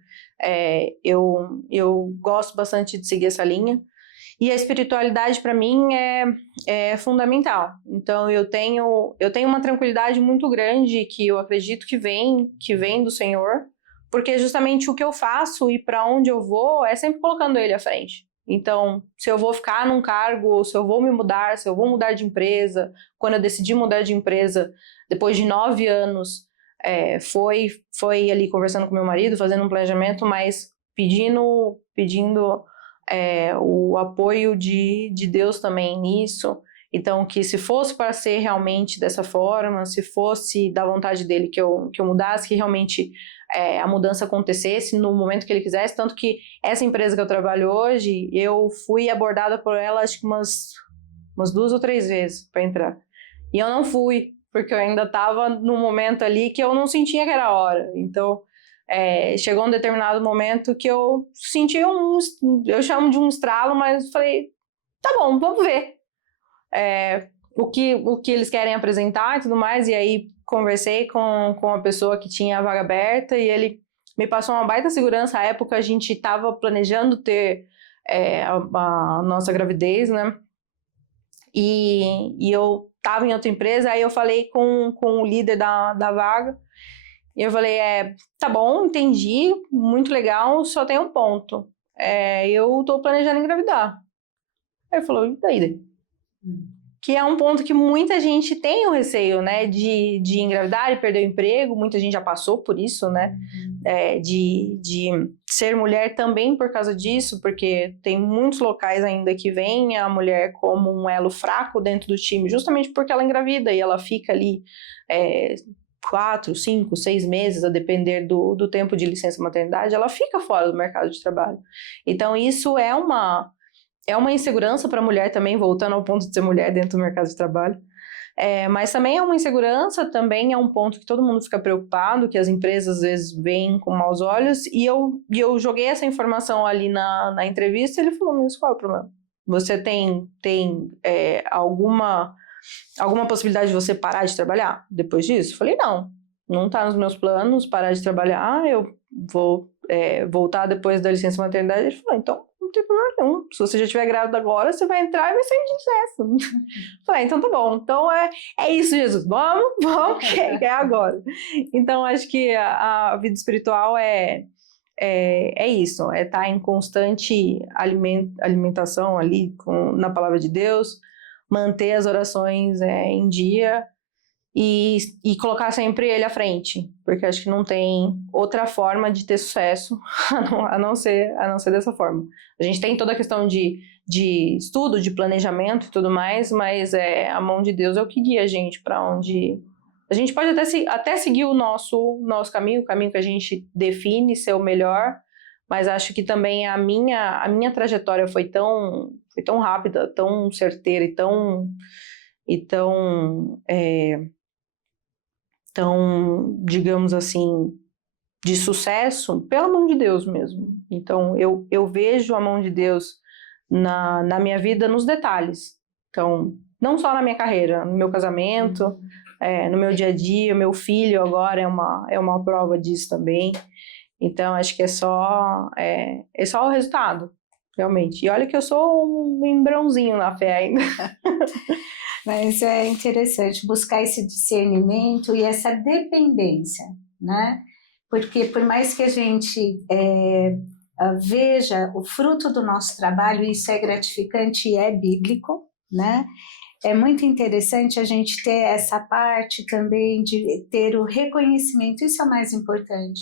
Eu gosto bastante de seguir essa linha. E a espiritualidade, para mim, é fundamental. Então, eu tenho uma tranquilidade muito grande que eu acredito que vem do Senhor, porque justamente o que eu faço e para onde eu vou é sempre colocando Ele à frente. Então, se eu vou ficar num cargo, se eu vou me mudar, se eu vou mudar de empresa, quando eu decidi mudar de empresa, depois de 9 anos, foi ali conversando com meu marido, fazendo um planejamento, mas pedindo o apoio de Deus também nisso. Então, que se fosse para ser realmente dessa forma, se fosse da vontade dele que eu mudasse, que realmente a mudança acontecesse no momento que ele quisesse. Tanto que essa empresa que eu trabalho hoje, eu fui abordada por ela acho que umas 2 ou 3 vezes para entrar. E eu não fui, porque eu ainda estava num momento ali que eu não sentia que era a hora. Então, chegou um determinado momento que eu senti eu chamo de um estralo, mas falei, tá bom, vamos ver o que eles querem apresentar e tudo mais. E aí conversei com a pessoa que tinha a vaga aberta e ele me passou uma baita segurança. À época a gente estava planejando ter a nossa gravidez, né? E eu estava em outra empresa, aí eu falei com o líder da vaga. E eu falei, tá bom, entendi, muito legal, só tem um ponto. Eu tô planejando engravidar. Aí ele falou, e daí? Que é um ponto que muita gente tem o receio, né, de engravidar e perder o emprego. Muita gente já passou por isso, né, de ser mulher também por causa disso, porque tem muitos locais ainda que veem a mulher como um elo fraco dentro do time, justamente porque ela engravida e ela fica ali 4, 5, 6 meses, a depender do tempo de licença maternidade, ela fica fora do mercado de trabalho. Então, isso é uma insegurança para a mulher também, voltando ao ponto de ser mulher dentro do mercado de trabalho. Mas também é uma insegurança, também é um ponto que todo mundo fica preocupado, que as empresas às vezes veem com maus olhos, e eu joguei essa informação ali na entrevista e ele falou, mas qual é o problema? Você tem alguma possibilidade de você parar de trabalhar depois disso? Eu falei, não está nos meus planos parar de trabalhar, eu vou voltar depois da licença maternidade. Ele falou, então não tem problema nenhum, se você já estiver grávida agora, você vai entrar e vai sair de licença. Falei, então tá bom, então é isso, Jesus, vamos, que é agora. Então acho que a vida espiritual é isso, é estar em constante alimentação ali na palavra de Deus, manter as orações em dia e colocar sempre ele à frente, porque acho que não tem outra forma de ter sucesso a não ser dessa forma. A gente tem toda a questão de estudo, de planejamento e tudo mais, mas a mão de Deus é o que guia a gente para onde... A gente pode até seguir o nosso caminho, o caminho que a gente define ser o melhor, mas acho que também a minha trajetória foi tão rápida, tão certeira e tão, digamos assim, de sucesso pela mão de Deus mesmo. Então, eu vejo a mão de Deus na minha vida nos detalhes. Então, não só na minha carreira, no meu casamento, no meu dia a dia, meu filho agora é uma prova disso também. Então, acho que é só o resultado, realmente. E olha que eu sou um embrãozinho na fé ainda. Mas é interessante buscar esse discernimento e essa dependência, né? Porque por mais que a gente veja o fruto do nosso trabalho, isso é gratificante e é bíblico, né? É muito interessante a gente ter essa parte também de ter o reconhecimento, isso é o mais importante,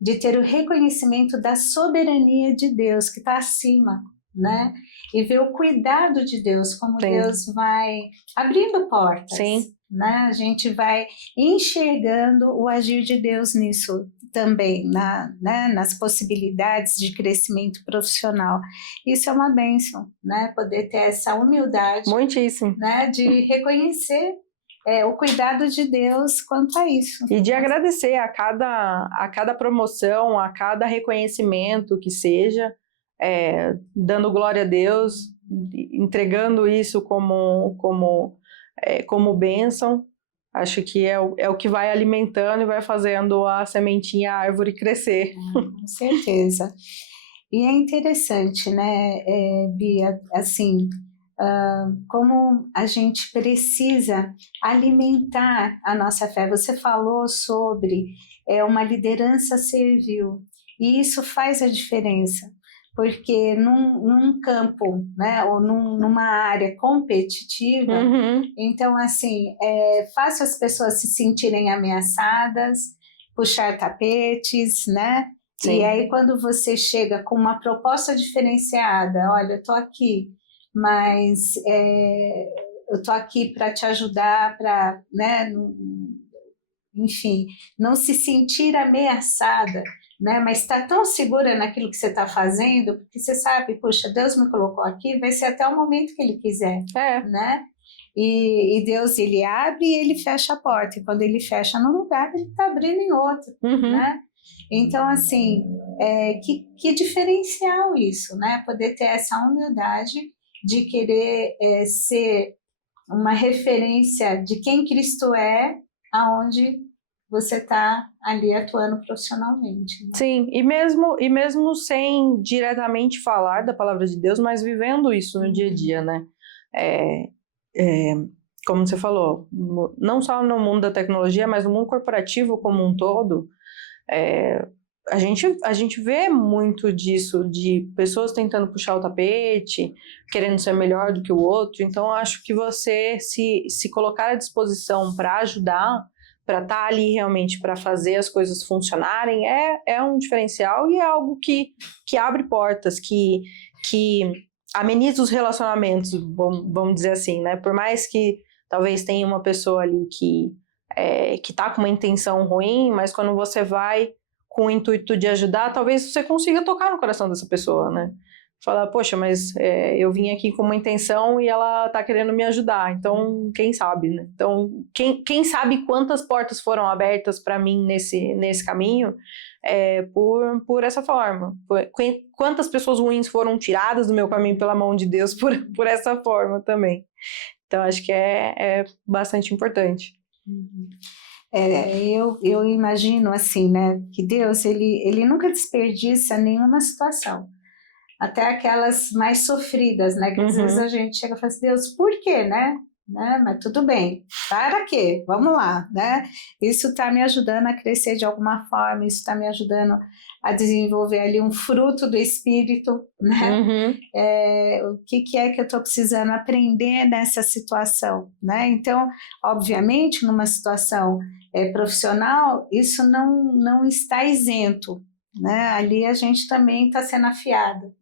de ter o reconhecimento da soberania de Deus que está acima, né? E ver o cuidado de Deus, como Sim. Deus vai abrindo portas, Sim. né? A gente vai enxergando o agir de Deus nisso também, né? Nas possibilidades de crescimento profissional. Isso é uma bênção, né? Poder ter essa humildade, muitíssimo, né? De reconhecer o cuidado de Deus quanto a isso. E de agradecer a cada promoção, a cada reconhecimento que seja, dando glória a Deus, entregando isso como bênção. Acho que é o que vai alimentando e vai fazendo a sementinha, a árvore crescer. Com certeza. E é interessante, né, Bia, assim, como a gente precisa alimentar a nossa fé. Você falou sobre uma liderança servil, e isso faz a diferença, porque num campo, né, ou numa área competitiva, então, assim, é fácil as pessoas se sentirem ameaçadas, puxar tapetes, né? Sim. E aí, quando você chega com uma proposta diferenciada, olha, eu estou aqui, mas eu estou aqui para te ajudar, para, né, enfim, não se sentir ameaçada, né, mas está tão segura naquilo que você está fazendo, porque você sabe, puxa, Deus me colocou aqui, vai ser até o momento que Ele quiser, né? E Deus, Ele abre e Ele fecha a porta, e quando Ele fecha num lugar, Ele está abrindo em outro, né? Então, assim, que diferencial isso, né? Poder ter essa humildade de querer ser uma referência de quem Cristo é, aonde você está ali atuando profissionalmente. Né? Sim, e mesmo sem diretamente falar da palavra de Deus, mas vivendo isso no dia a dia, né? Como você falou, não só no mundo da tecnologia, mas no mundo corporativo como um todo, a gente vê muito disso, de pessoas tentando puxar o tapete, querendo ser melhor do que o outro. Então, acho que você se colocar à disposição para ajudar, para estar ali realmente para fazer as coisas funcionarem, é um diferencial e é algo que abre portas, que ameniza os relacionamentos, vamos dizer assim, né? Por mais que talvez tenha uma pessoa ali que está com uma intenção ruim, mas quando você vai com o intuito de ajudar, talvez você consiga tocar no coração dessa pessoa, né? Falar, poxa, mas eu vim aqui com uma intenção e ela tá querendo me ajudar, então quem sabe, né? Então, quem sabe quantas portas foram abertas para mim nesse caminho por essa forma. Quantas pessoas ruins foram tiradas do meu caminho pela mão de Deus por essa forma também. Então, acho que é bastante importante. Eu imagino assim, né, que Deus, ele nunca desperdiça nenhuma situação, até aquelas mais sofridas, né, que às vezes a gente chega e fala assim, Deus, por quê, né? Mas tudo bem, para quê? Vamos lá, né? Isso está me ajudando a crescer de alguma forma, isso está me ajudando a desenvolver ali um fruto do Espírito, né? O que é que eu estou precisando aprender nessa situação, né? Então, obviamente, numa situação profissional, isso não está isento, né? Ali a gente também está sendo afiado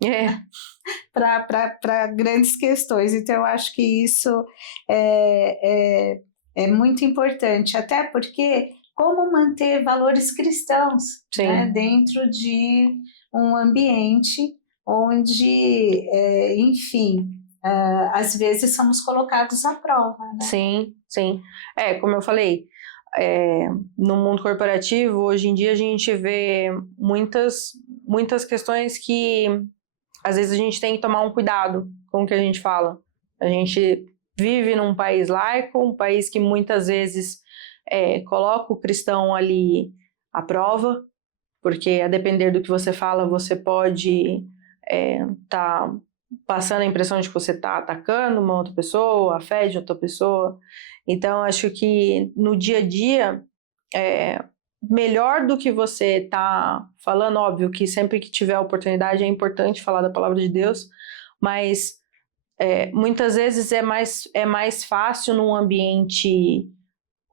para grandes questões. Então, eu acho que isso é muito importante, até porque como manter valores cristãos, né, dentro de um ambiente onde, enfim, às vezes somos colocados à prova. Né? Sim. Como eu falei, no mundo corporativo, hoje em dia a gente vê muitas questões que às vezes a gente tem que tomar um cuidado com o que a gente fala. A gente vive num país laico, um país que muitas vezes coloca o cristão ali à prova, porque a depender do que você fala, você pode tá passando a impressão de que você está atacando uma outra pessoa, a fé de outra pessoa. Então, acho que no dia a dia, melhor do que você tá falando, óbvio que sempre que tiver a oportunidade é importante falar da palavra de Deus, mas muitas vezes é mais fácil num ambiente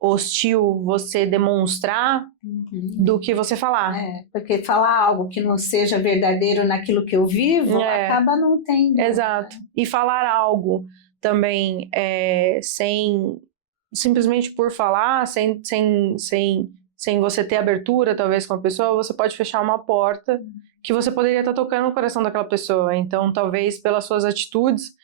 hostil você demonstrar do que você falar. Porque falar algo que não seja verdadeiro naquilo que eu vivo, acaba não tendo. Exato. E falar algo também simplesmente por falar, sem você ter abertura talvez com a pessoa, você pode fechar uma porta que você poderia estar tocando no coração daquela pessoa. Então, talvez pelas suas atitudes,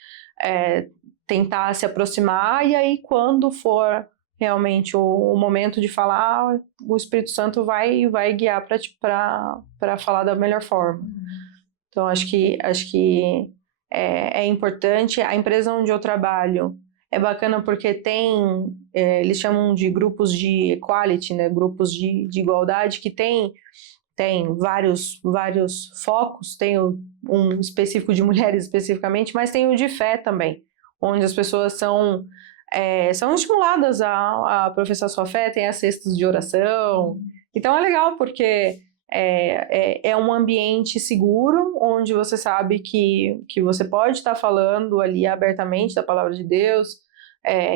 tentar se aproximar, e aí quando for realmente o momento de falar, o Espírito Santo vai guiar para falar da melhor forma. Então, acho que é importante. A empresa onde eu trabalho é bacana porque eles chamam de grupos de equality, né? Grupos de igualdade, que tem vários focos, tem um específico de mulheres especificamente, mas tem o de fé também, onde as pessoas são estimuladas a professar sua fé, tem as cestas de oração. Então é legal porque é um ambiente seguro, onde você sabe que você pode estar falando ali abertamente da palavra de Deus,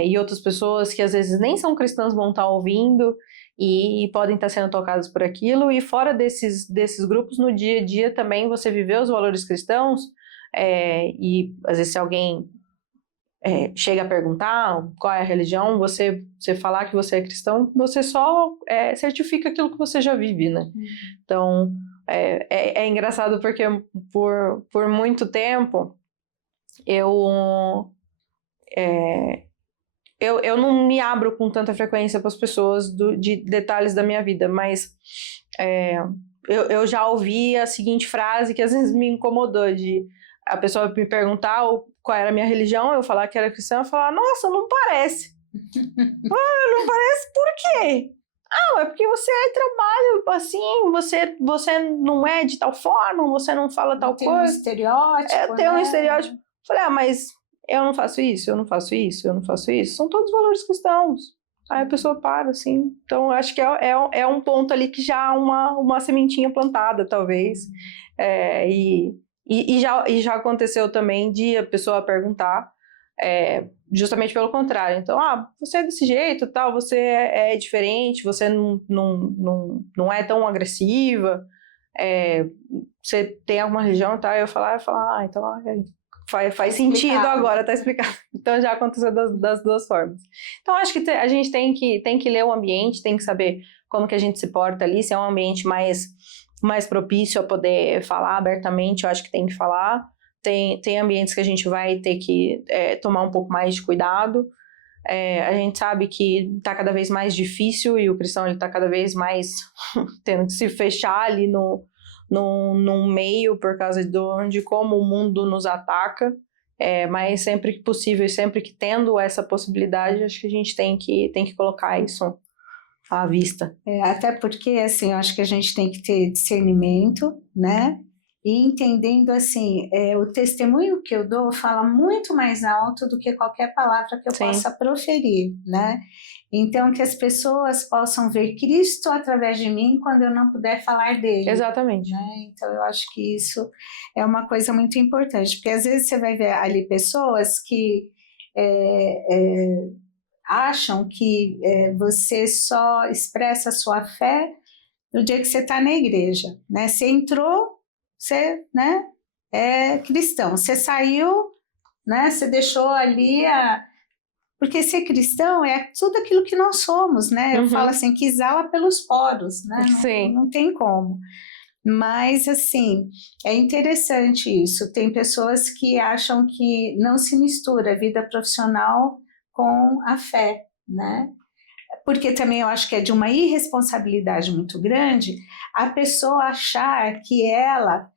e outras pessoas que às vezes nem são cristãs vão estar ouvindo e podem estar sendo tocadas por aquilo. E fora desses grupos, no dia a dia também você viver os valores cristãos, e às vezes se alguém chega a perguntar qual é a religião, você falar que você é cristão, você só certifica aquilo que você já vive, né? Então, é engraçado porque por muito tempo eu não me abro com tanta frequência para as pessoas de detalhes da minha vida, mas eu já ouvi a seguinte frase que às vezes me incomodou, de a pessoa me perguntar qual era a minha religião, eu falar que era cristã, eu falar, nossa, não parece. Não parece por quê? É porque você trabalha assim, você não é de tal forma, você não fala tal coisa. Tem um estereótipo, tem um estereótipo. Falei, mas eu não faço isso, eu não faço isso, eu não faço isso. São todos valores cristãos. Aí a pessoa para, assim. Então, eu acho que é um ponto ali que já há uma sementinha plantada, talvez. E já aconteceu também de a pessoa perguntar, justamente pelo contrário. Então, você é desse jeito, tal, você é diferente, você não é tão agressiva, você tem alguma religião e tal. Eu falar, então faz sentido agora, tá explicado. Então já aconteceu das duas formas. Então acho que a gente tem que ler o ambiente, tem que saber como que a gente se porta ali, se é um ambiente mais propício a poder falar abertamente, eu acho que tem que falar. Tem ambientes que a gente vai ter que tomar um pouco mais de cuidado. A gente sabe que está cada vez mais difícil e o cristão está cada vez mais tendo que se fechar ali num meio por causa de como o mundo nos ataca. Mas sempre que possível e sempre que tendo essa possibilidade, acho que a gente tem que colocar isso à vista. Até porque, assim, eu acho que a gente tem que ter discernimento, né? E entendendo, assim, o testemunho que eu dou fala muito mais alto do que qualquer palavra que eu possa proferir, né? Então, que as pessoas possam ver Cristo através de mim quando eu não puder falar dele. Exatamente. Né? Então, eu acho que isso é uma coisa muito importante, porque às vezes você vai ver ali pessoas que acham que você só expressa a sua fé no dia que você está na igreja, né? Você entrou, você, né, é cristão. Você saiu, né, você deixou ali Porque ser cristão é tudo aquilo que nós somos, né? Eu falo assim, que exala pelos poros, né? Não tem como. Mas, assim, é interessante isso. Tem pessoas que acham que não se mistura a vida profissional com a fé, né? Porque também eu acho que é de uma irresponsabilidade muito grande a pessoa achar que ela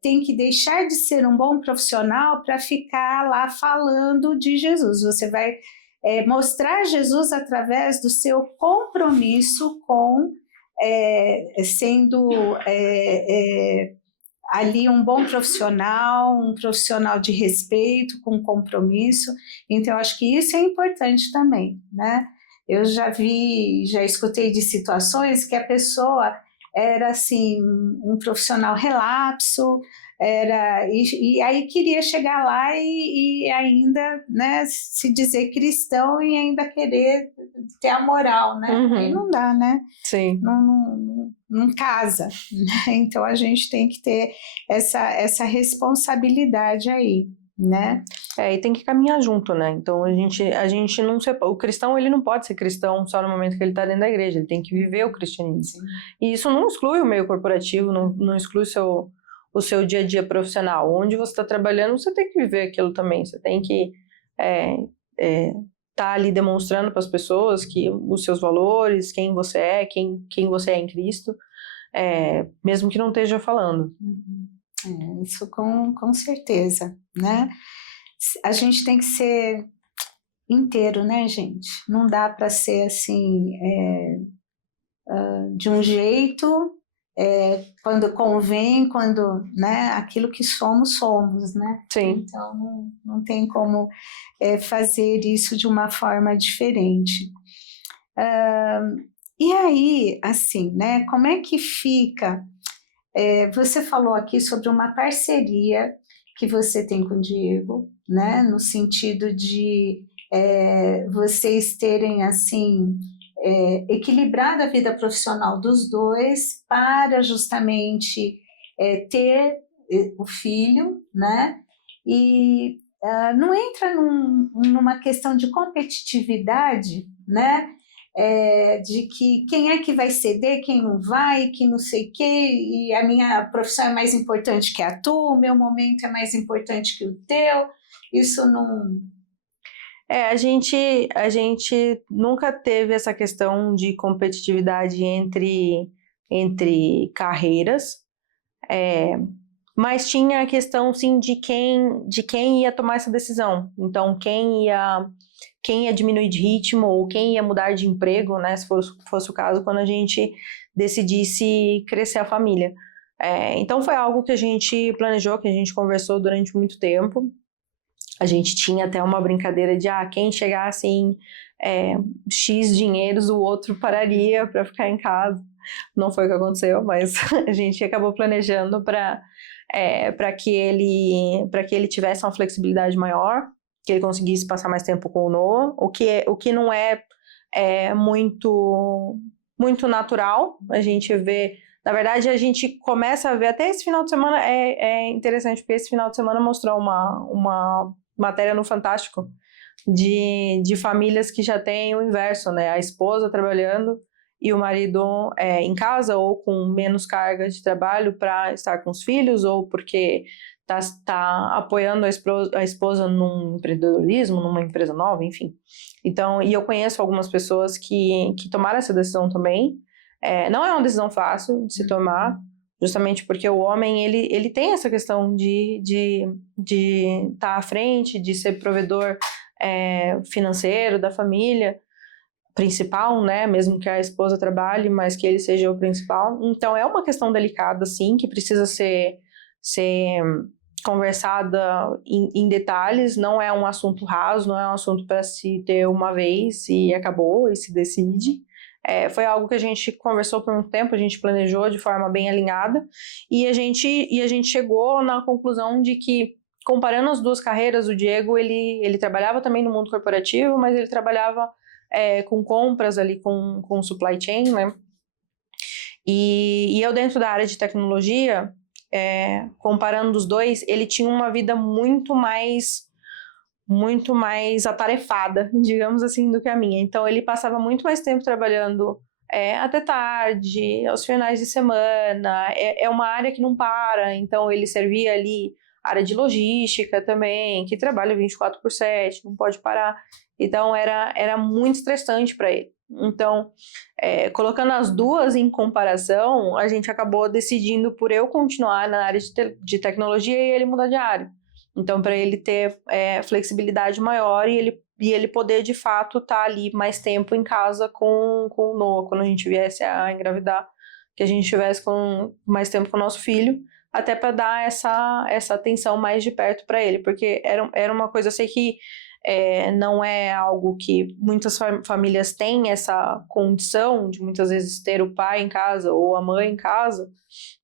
tem que deixar de ser um bom profissional para ficar lá falando de Jesus. Você vai mostrar Jesus através do seu compromisso com sendo ali um bom profissional, um profissional de respeito, com compromisso. Então, eu acho que isso é importante também, né? Eu já escutei de situações que a pessoa era assim, um profissional relapso, e aí queria chegar lá e ainda, né, se dizer cristão e ainda querer ter a moral, né? Aí não dá, né? Sim. Não casa, né? Então a gente tem que ter essa responsabilidade aí, né? E tem que caminhar junto, né? Então a gente não separa. O cristão, ele não pode ser cristão só no momento que ele está dentro da igreja, ele tem que viver o cristianismo. Sim. E isso não exclui o meio corporativo, não exclui o seu dia a dia profissional. Onde você está trabalhando, você tem que viver aquilo também, você tem que tá ali demonstrando para as pessoas que os seus valores, quem você é, quem você é em Cristo, mesmo que não esteja falando. Isso com certeza, né? A gente tem que ser inteiro, né, gente? Não dá para ser assim, de um jeito, quando convém, quando, né, aquilo que somos, né? Sim. Então, não tem como fazer isso de uma forma diferente. E aí, assim, né, como é que fica? Você falou aqui sobre uma parceria que você tem com o Diego, né, no sentido de vocês terem, assim, equilibrado a vida profissional dos dois para justamente ter o filho, né, e não entra numa questão de competitividade, né, de que quem é que vai ceder, quem não vai, que não sei o quê, e a minha profissão é mais importante que a tua, o meu momento é mais importante que o teu, isso não... A gente nunca teve essa questão de competitividade entre carreiras, mas tinha a questão, sim, de quem ia tomar essa decisão. Então, quem ia diminuir de ritmo ou quem ia mudar de emprego, né, se fosse o caso, quando a gente decidisse crescer a família. Então, foi algo que a gente planejou, que a gente conversou durante muito tempo. A gente tinha até uma brincadeira de quem chegasse em X dinheiros, o outro pararia para ficar em casa. Não foi o que aconteceu, mas a gente acabou planejando para que ele tivesse uma flexibilidade maior, que ele conseguisse passar mais tempo com o Noah, o que não é muito, muito natural. A gente vê, na verdade, a gente começa a ver, até esse final de semana é interessante, porque esse final de semana mostrou uma matéria no Fantástico de famílias que já têm o inverso, né? A esposa trabalhando e o marido em casa, ou com menos carga de trabalho para estar com os filhos, ou porque tá apoiando a esposa num empreendedorismo, numa empresa nova, enfim. Então, e eu conheço algumas pessoas que tomaram essa decisão também. Não é uma decisão fácil de se tomar, justamente porque o homem, ele tem essa questão de estar à frente, de ser provedor financeiro da família principal, né, mesmo que a esposa trabalhe, mas que ele seja o principal. Então, é uma questão delicada, sim, que precisa ser conversada em detalhes, não é um assunto raso, não é um assunto para se ter uma vez e acabou, e se decide. Foi algo que a gente conversou por muito tempo, a gente planejou de forma bem alinhada, e a gente chegou na conclusão de que, comparando as duas carreiras, o Diego, ele trabalhava também no mundo corporativo, mas ele trabalhava com compras ali, com supply chain, né? E eu, dentro da área de tecnologia, comparando os dois, ele tinha uma vida muito mais atarefada, digamos assim, do que a minha. Então, ele passava muito mais tempo trabalhando até tarde, aos finais de semana. É uma área que não para, então ele servia ali área de logística também, que trabalha 24/7, não pode parar. Então, era muito estressante para ele. Então, colocando as duas em comparação, a gente acabou decidindo por eu continuar na área de tecnologia e ele mudar de área. Então, para ele ter flexibilidade maior e ele ele poder, de fato, estar ali mais tempo em casa com o Noah, quando a gente viesse a engravidar, que a gente estivesse com mais tempo com o nosso filho, até para dar essa atenção mais de perto para ele, porque era uma coisa, eu sei que não é algo que muitas famílias têm essa condição de muitas vezes ter o pai em casa ou a mãe em casa.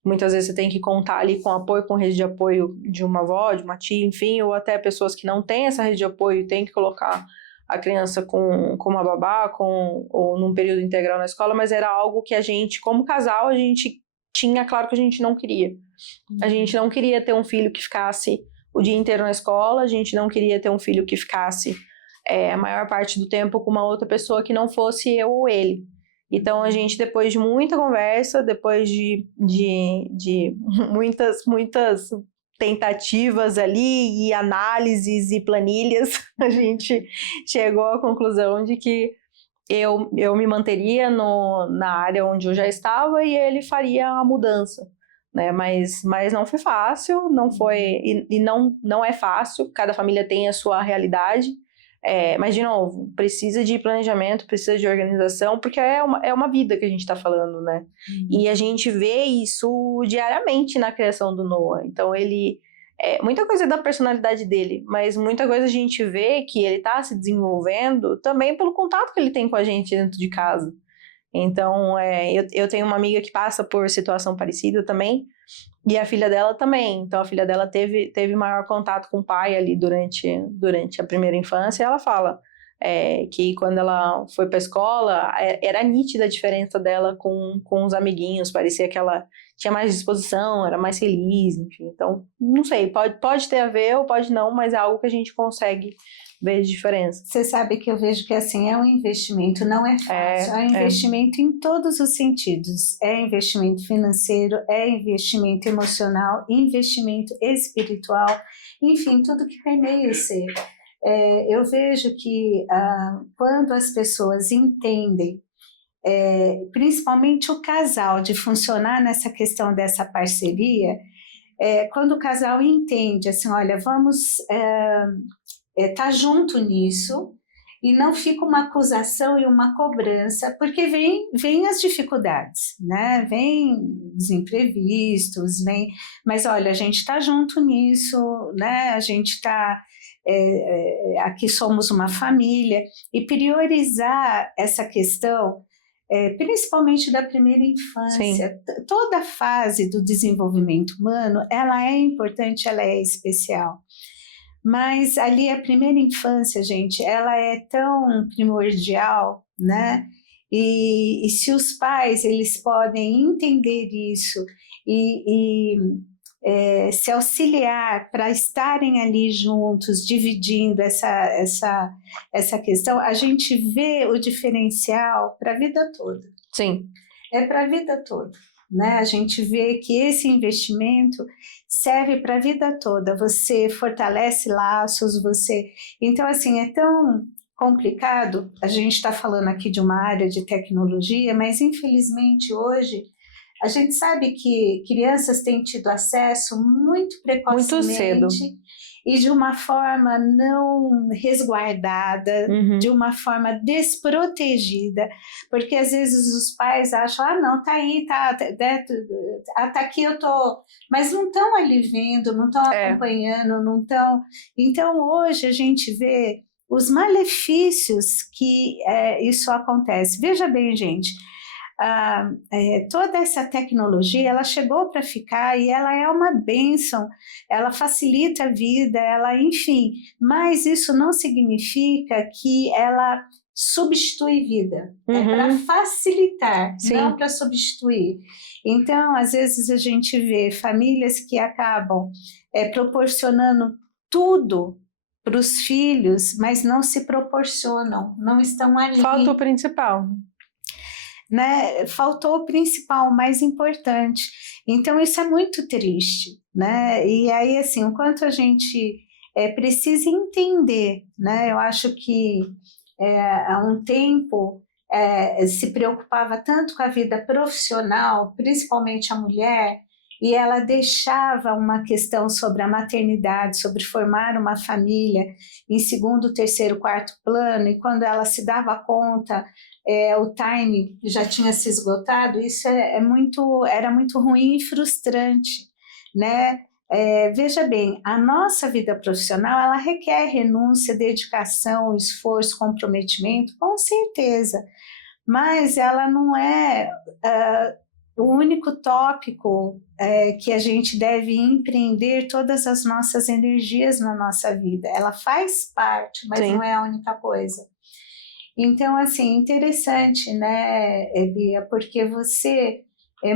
Muitas vezes você tem que contar ali com apoio, com rede de apoio de uma avó, de uma tia, enfim, ou até pessoas que não têm essa rede de apoio e tem que colocar a criança com uma babá, ou num período integral na escola, mas era algo que a gente, como casal, a gente tinha claro que a gente não queria. A gente não queria ter um filho que ficasse o dia inteiro na escola, a gente não queria ter um filho que ficasse a maior parte do tempo com uma outra pessoa que não fosse eu ou ele. Então, a gente, depois de muita conversa, depois de muitas tentativas ali e análises e planilhas, a gente chegou à conclusão de que eu me manteria na área onde eu já estava e ele faria a mudança. Né? Mas não foi fácil, não foi, e não é fácil, cada família tem a sua realidade, mas, de novo, precisa de planejamento, precisa de organização, porque é uma vida que a gente está falando, né? E a gente vê isso diariamente na criação do Noah. Então, ele... muita coisa é da personalidade dele, mas muita coisa a gente vê que ele está se desenvolvendo também pelo contato que ele tem com a gente dentro de casa. Então, eu tenho uma amiga que passa por situação parecida também, e a filha dela também. Então, a filha dela teve maior contato com o pai ali durante a primeira infância, e ela fala que quando ela foi para a escola, era nítida a diferença dela com os amiguinhos, parecia que ela tinha mais disposição, era mais feliz, enfim. Então, não sei, pode ter a ver ou pode não, mas é algo que a gente consegue ver de diferença. Você sabe que eu vejo que assim é um investimento, não é fácil, é um investimento em todos os sentidos, é investimento financeiro, é investimento emocional, investimento espiritual, enfim, tudo que permeia o ser. Eu vejo que quando as pessoas entendem, principalmente o casal, de funcionar nessa questão dessa parceria, quando o casal entende assim, olha, vamos tá junto nisso, e não fica uma acusação e uma cobrança, porque vem as dificuldades, né? Vem os imprevistos, mas olha, a gente está junto nisso, né? A gente está aqui, somos uma família, e priorizar essa questão, principalmente da primeira infância. Sim. Toda a fase do desenvolvimento humano, ela é importante, ela é especial. Mas ali a primeira infância, gente, ela é tão primordial, né? E se os pais, eles podem entender isso e se auxiliar para estarem ali juntos, dividindo essa questão, a gente vê o diferencial para a vida toda. Sim. É para a vida toda. Né? A gente vê que esse investimento serve para a vida toda, você fortalece laços, Então, assim, é tão complicado, a gente está falando aqui de uma área de tecnologia, mas infelizmente hoje a gente sabe que crianças têm tido acesso muito precocemente, muito cedo, e de uma forma não resguardada, de uma forma desprotegida, porque às vezes os pais acham, não, tá aí, tá aqui, eu tô, mas não estão ali vendo, não estão acompanhando, não estão. Então hoje a gente vê os malefícios que isso acontece. Veja bem, gente, toda essa tecnologia, ela chegou para ficar e ela é uma bênção, ela facilita a vida, enfim, mas isso não significa que ela substitui vida, é para facilitar, Sim. não para substituir. Então, às vezes a gente vê famílias que acabam proporcionando tudo para os filhos, mas não se proporcionam, não estão ali. Falta o principal. Né? Faltou o principal, o mais importante. Então, isso é muito triste, né? E aí, assim, o quanto a gente precisa entender, né? Eu acho que há um tempo se preocupava tanto com a vida profissional, principalmente a mulher, e ela deixava uma questão sobre a maternidade, sobre formar uma família em segundo, terceiro, quarto plano, e quando ela se dava conta, o time já tinha se esgotado, isso era muito ruim e frustrante, né? Veja bem, a nossa vida profissional, ela requer renúncia, dedicação, esforço, comprometimento, com certeza, mas ela não é o único tópico que a gente deve empreender todas as nossas energias na nossa vida. Ela faz parte, mas Sim. não é a única coisa. Então, assim, interessante, né, Bia, porque você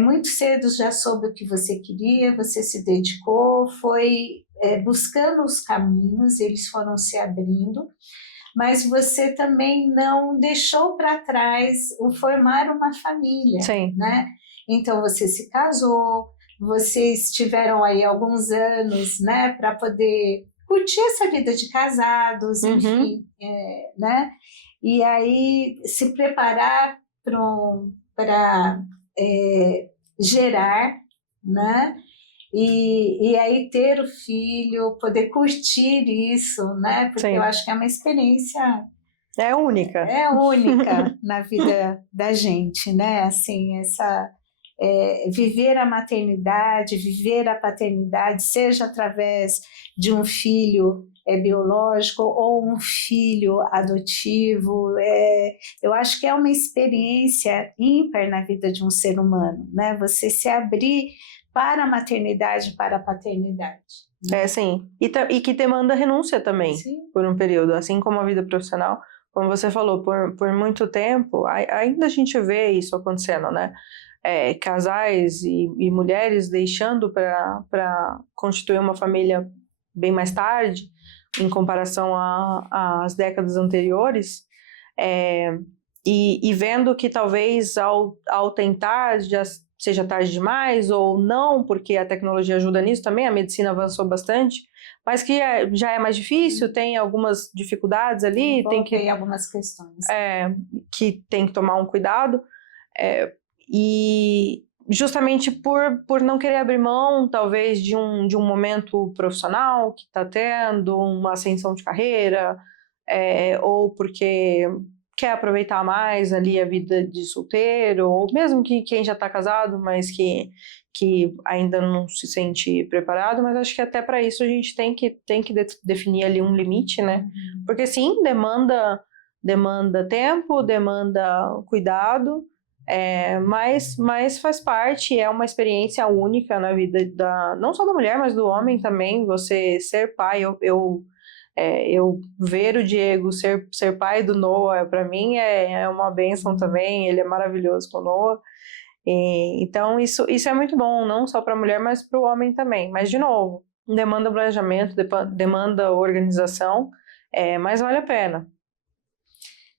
muito cedo já soube o que você queria, você se dedicou, foi buscando os caminhos, eles foram se abrindo, mas você também não deixou para trás o formar uma família, Sim. né? Então, você se casou, vocês tiveram aí alguns anos, né, para poder curtir essa vida de casados, enfim, né? E aí se preparar para gerar, né? E aí ter o filho, poder curtir isso, né? Porque Sim. eu acho que é uma experiência única. Única na vida da gente, né? Assim, viver a maternidade, viver a paternidade, seja através de um filho biológico ou um filho adotivo, eu acho que é uma experiência ímpar na vida de um ser humano, né? Você se abrir para a maternidade, para a paternidade. Né? Sim. E que demanda renúncia também, sim, por um período, assim como a vida profissional. Como você falou, por muito tempo, ainda a gente vê isso acontecendo, né? Casais e mulheres deixando para constituir uma família bem mais tarde, em comparação às décadas anteriores, e vendo que talvez ao tentar já seja tarde demais ou não, porque a tecnologia ajuda nisso também, a medicina avançou bastante, mas que já é mais difícil, tem algumas dificuldades ali, tem algumas questões. Que tem que tomar um cuidado, e justamente por não querer abrir mão, talvez, de um momento profissional que está tendo, uma ascensão de carreira, ou porque quer aproveitar mais ali a vida de solteiro, ou mesmo que quem já está casado, mas que ainda não se sente preparado, mas acho que até para isso a gente tem que definir ali um limite, né? Porque sim, demanda tempo, demanda cuidado, mas faz parte, é uma experiência única na vida não só da mulher, mas do homem também. Você ser pai, eu ver o Diego ser pai do Noah, para mim é uma bênção também. Ele é maravilhoso com o Noah. Então isso é muito bom, não só para a mulher, mas para o homem também. Mas, de novo, demanda planejamento, demanda organização, mas vale a pena.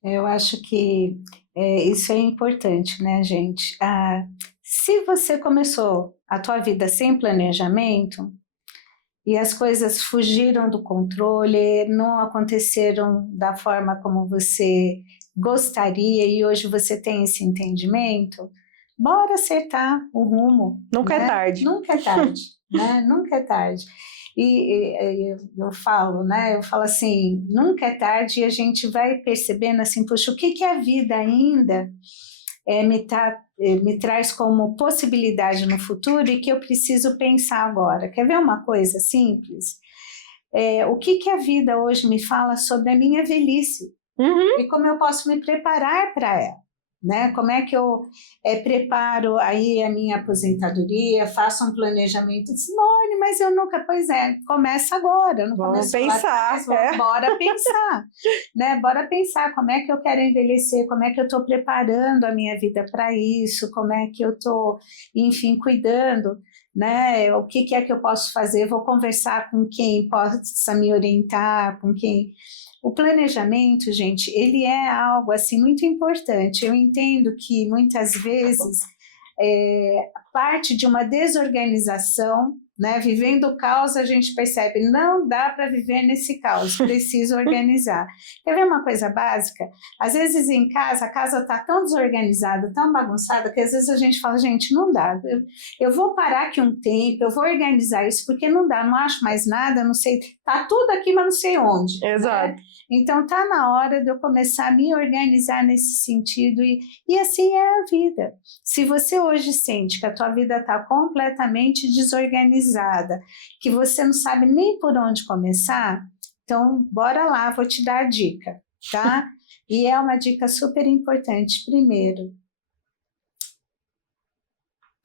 Eu acho que isso é importante, né, gente? Se você começou a tua vida sem planejamento e as coisas fugiram do controle, não aconteceram da forma como você gostaria e hoje você tem esse entendimento, bora acertar o rumo. Nunca é tarde. Nunca é tarde, né? Nunca é tarde. E eu falo, né? Eu falo assim, nunca é tarde, e a gente vai percebendo assim, poxa, o que a vida ainda me traz como possibilidade no futuro e que eu preciso pensar agora. Quer ver uma coisa simples? O que a vida hoje me fala sobre a minha velhice e como eu posso me preparar para ela? Né? Como é que eu preparo aí a minha aposentadoria, faço um planejamento, Simone, mas eu nunca, começa agora, eu não Vamos começo pensar, bora pensar, né? Bora pensar como é que eu quero envelhecer, como é que eu estou preparando a minha vida para isso, como é que eu estou, enfim, cuidando, né? O que é que eu posso fazer, vou conversar com quem possa me orientar, com quem... O planejamento, gente, ele é algo assim muito importante. Eu entendo que muitas vezes parte de uma desorganização né? Vivendo o caos, a gente percebe, não dá para viver nesse caos, preciso organizar. Quer ver uma coisa básica? Às vezes em casa, a casa está tão desorganizada, tão bagunçada, que às vezes a gente fala, gente, não dá, eu vou parar aqui um tempo, eu vou organizar isso, porque não dá, não acho mais nada, não sei, tá tudo aqui, mas não sei onde. Exato. Né? Então tá na hora de eu começar a me organizar nesse sentido, e assim é a vida. Se você hoje sente que a tua vida está completamente desorganizada, que você não sabe nem por onde começar, então bora lá, vou te dar a dica, tá? E é uma dica super importante. Primeiro,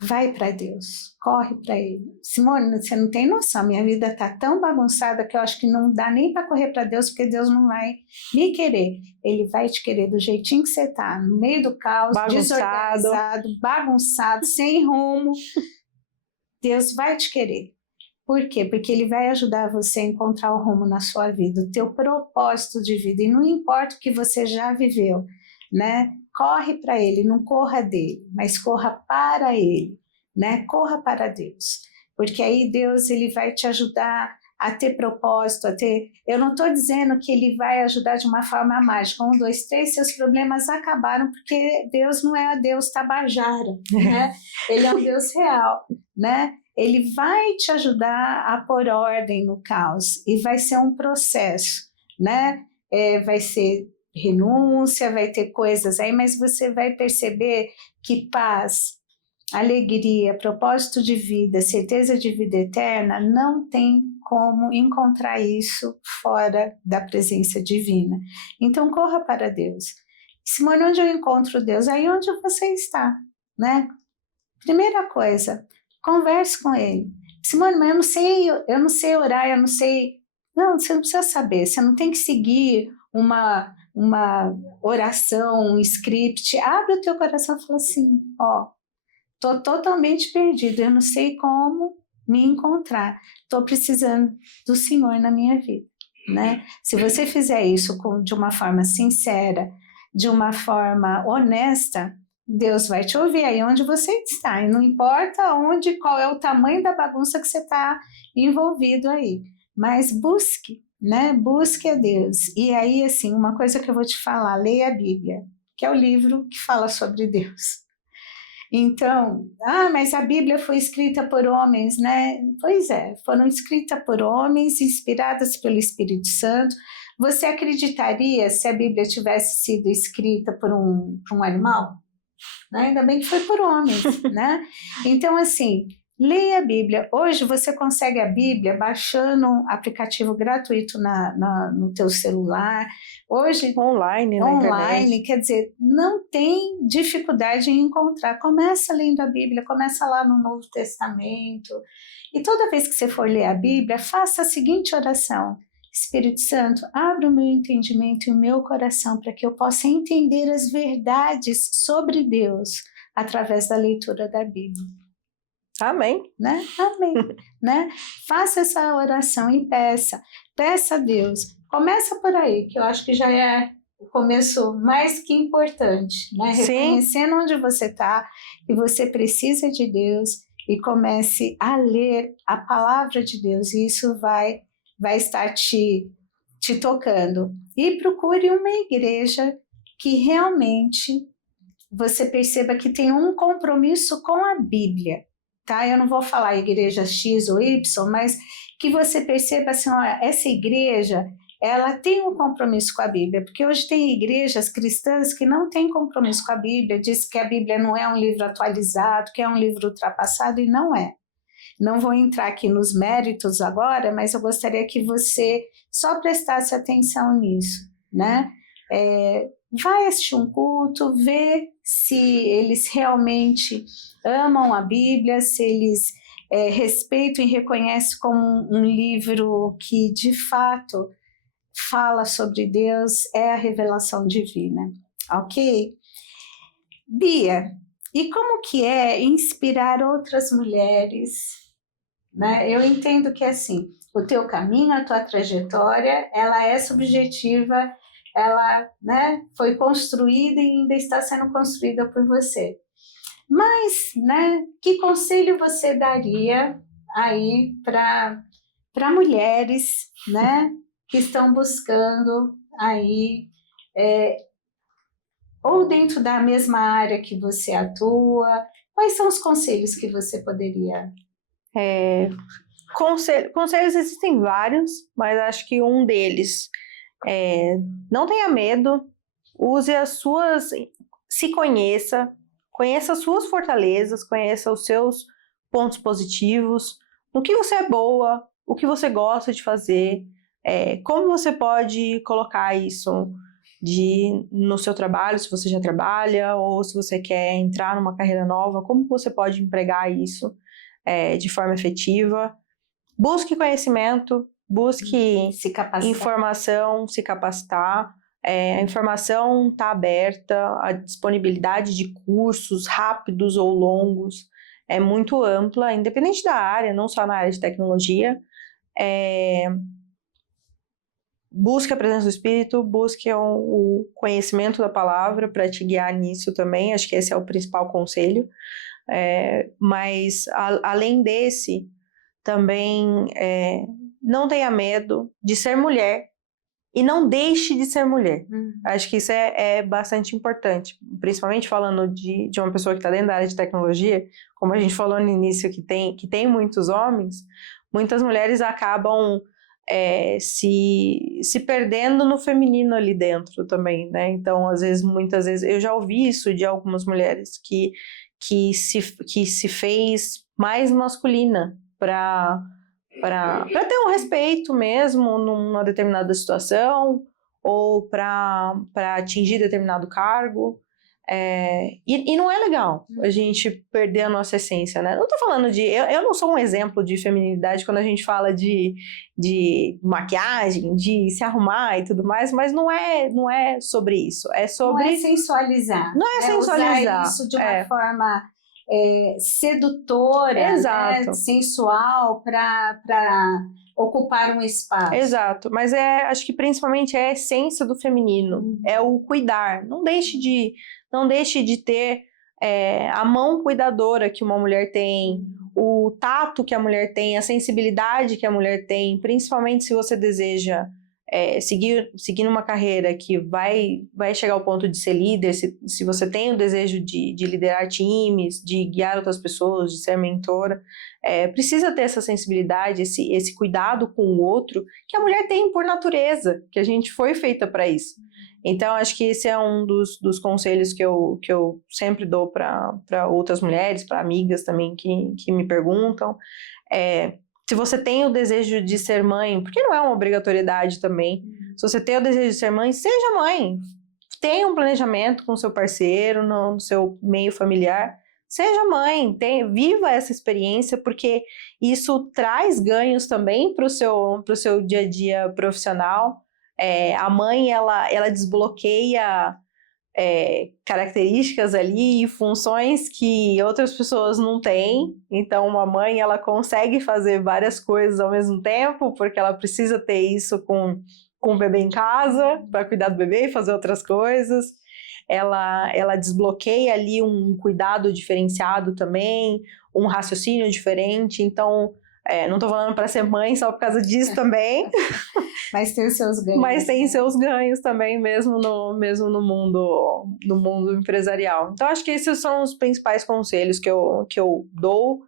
vai para Deus, corre para Ele. Simone, você não tem noção, minha vida está tão bagunçada que eu acho que não dá nem para correr para Deus, porque Deus não vai me querer. Ele vai te querer do jeitinho que você está, no meio do caos, desorganizado, bagunçado, sem rumo. Deus vai te querer. Por quê? Porque Ele vai ajudar você a encontrar o rumo na sua vida, o teu propósito de vida. E não importa o que você já viveu, né? Corre para Ele, não corra dele, mas corra para Ele, né? Corra para Deus, porque aí Deus ele vai te ajudar a ter propósito, a ter... Eu não estou dizendo que Ele vai ajudar de uma forma mágica, 1, 2, 3, seus problemas acabaram, porque Deus não é a Deus tabajara, né? Ele é um Deus real, né? Ele vai te ajudar a pôr ordem no caos, e vai ser um processo, né? Vai ser renúncia, vai ter coisas aí, mas você vai perceber que paz, alegria, propósito de vida, certeza de vida eterna, não tem como encontrar isso fora da presença divina. Então corra para Deus. Simone, onde eu encontro Deus? Aí onde você está, né? Primeira coisa, converse com Ele. Simone, mas eu não sei orar, eu não sei... Não, você não precisa saber, você não tem que seguir uma oração, um script. Abre o teu coração e fala assim, ó, tô totalmente perdido, eu não sei como me encontrar, tô precisando do Senhor na minha vida, né? Se você fizer isso de uma forma sincera, de uma forma honesta, Deus vai te ouvir aí onde você está, e não importa onde, qual é o tamanho da bagunça que você está envolvido aí, mas busque, né? Busque a Deus. E aí, assim, uma coisa que eu vou te falar, leia a Bíblia, que é o livro que fala sobre Deus. Então, mas a Bíblia foi escrita por homens, né? Pois é, foram escritas por homens, inspiradas pelo Espírito Santo. Você acreditaria se a Bíblia tivesse sido escrita por um animal? Né? Ainda bem que foi por homens, né? Então, assim, leia a Bíblia. Hoje você consegue a Bíblia baixando um aplicativo gratuito no teu celular. Hoje, online, na internet. Quer dizer, não tem dificuldade em encontrar. Começa lendo a Bíblia, começa lá no Novo Testamento. E toda vez que você for ler a Bíblia, faça a seguinte oração: Espírito Santo, abre o meu entendimento e o meu coração para que eu possa entender as verdades sobre Deus através da leitura da Bíblia. Amém. Né? Amém. Né? Faça essa oração e peça a Deus. Começa por aí, que eu acho que já é o começo mais que importante, né? Sim. Reconhecendo onde você está, que você precisa de Deus, e comece a ler a palavra de Deus, e isso vai estar te tocando. E procure uma igreja que realmente você perceba que tem um compromisso com a Bíblia. Tá? Eu não vou falar igreja X ou Y, mas que você perceba assim, olha, essa igreja, ela tem um compromisso com a Bíblia, porque hoje tem igrejas cristãs que não têm compromisso com a Bíblia, diz que a Bíblia não é um livro atualizado, que é um livro ultrapassado, e não é. Não vou entrar aqui nos méritos agora, mas eu gostaria que você só prestasse atenção nisso, né? Vai assistir um culto, vê se eles realmente amam a Bíblia, se eles respeitam e reconhecem como um livro que, de fato, fala sobre Deus, é a revelação divina, ok? Bia, e como que é inspirar outras mulheres? Né? Eu entendo que, assim, o teu caminho, a tua trajetória, ela é subjetiva, ela, né, foi construída e ainda está sendo construída por você. Mas, né, que conselho você daria aí para mulheres, né, que estão buscando aí, ou dentro da mesma área que você atua? Quais são os conselhos que você poderia... Conselhos existem vários, mas acho que um deles é: não tenha medo, use as suas... Se conheça as suas fortalezas, conheça os seus pontos positivos, no que você é boa, o que você gosta de fazer, como você pode colocar isso no seu trabalho, se você já trabalha, ou se você quer entrar numa carreira nova, como você pode empregar isso de forma efetiva. Busque conhecimento, busque informação, se capacitar. A informação está aberta, a disponibilidade de cursos rápidos ou longos é muito ampla, independente da área, não só na área de tecnologia. Busque a presença do Espírito, busque o conhecimento da palavra para te guiar nisso também. Acho que esse é o principal conselho. Mas, além desse, também não tenha medo de ser mulher e não deixe de ser mulher. Acho que isso é bastante importante, principalmente falando de uma pessoa que está dentro da área de tecnologia, como a gente falou no início, que tem muitos homens, muitas mulheres acabam se perdendo no feminino ali dentro também, né? Então, muitas vezes, eu já ouvi isso de algumas mulheres que se fez mais masculina para ter um respeito mesmo numa determinada situação ou para atingir determinado cargo. E não é legal a gente perder a nossa essência, né? Não tô falando eu não sou um exemplo de feminilidade quando a gente fala de maquiagem, de se arrumar e tudo mais, mas não é sobre isso. É sobre... Não é sensualizar. Não é sensualizar. Usar isso de uma forma sedutora, né? Sensual, para ocupar um espaço. Exato, mas acho que principalmente é a essência do feminino, é o cuidar. Não deixe de ter a mão cuidadora que uma mulher tem, o tato que a mulher tem, a sensibilidade que a mulher tem, principalmente se você deseja seguir numa carreira que vai chegar ao ponto de ser líder, se você tem o desejo de liderar times, de guiar outras pessoas, de ser mentora, precisa ter essa sensibilidade, esse cuidado com o outro, que a mulher tem por natureza, que a gente foi feita para isso. Então, acho que esse é um dos conselhos que eu sempre dou para outras mulheres, para amigas também que me perguntam. Se você tem o desejo de ser mãe, porque não é uma obrigatoriedade também, se você tem o desejo de ser mãe, seja mãe. Tenha um planejamento com o seu parceiro, no seu meio familiar. Seja mãe, viva essa experiência, porque isso traz ganhos também para o seu dia a dia profissional. A mãe, ela desbloqueia características ali e funções que outras pessoas não têm. Então, uma mãe, ela consegue fazer várias coisas ao mesmo tempo, porque ela precisa ter isso com o bebê em casa, para cuidar do bebê e fazer outras coisas. Ela desbloqueia ali um cuidado diferenciado também, um raciocínio diferente. Então, não estou falando para ser mãe só por causa disso também. Mas tem os seus ganhos. Mas tem seus ganhos também, mesmo no mundo empresarial. Então, acho que esses são os principais conselhos que eu dou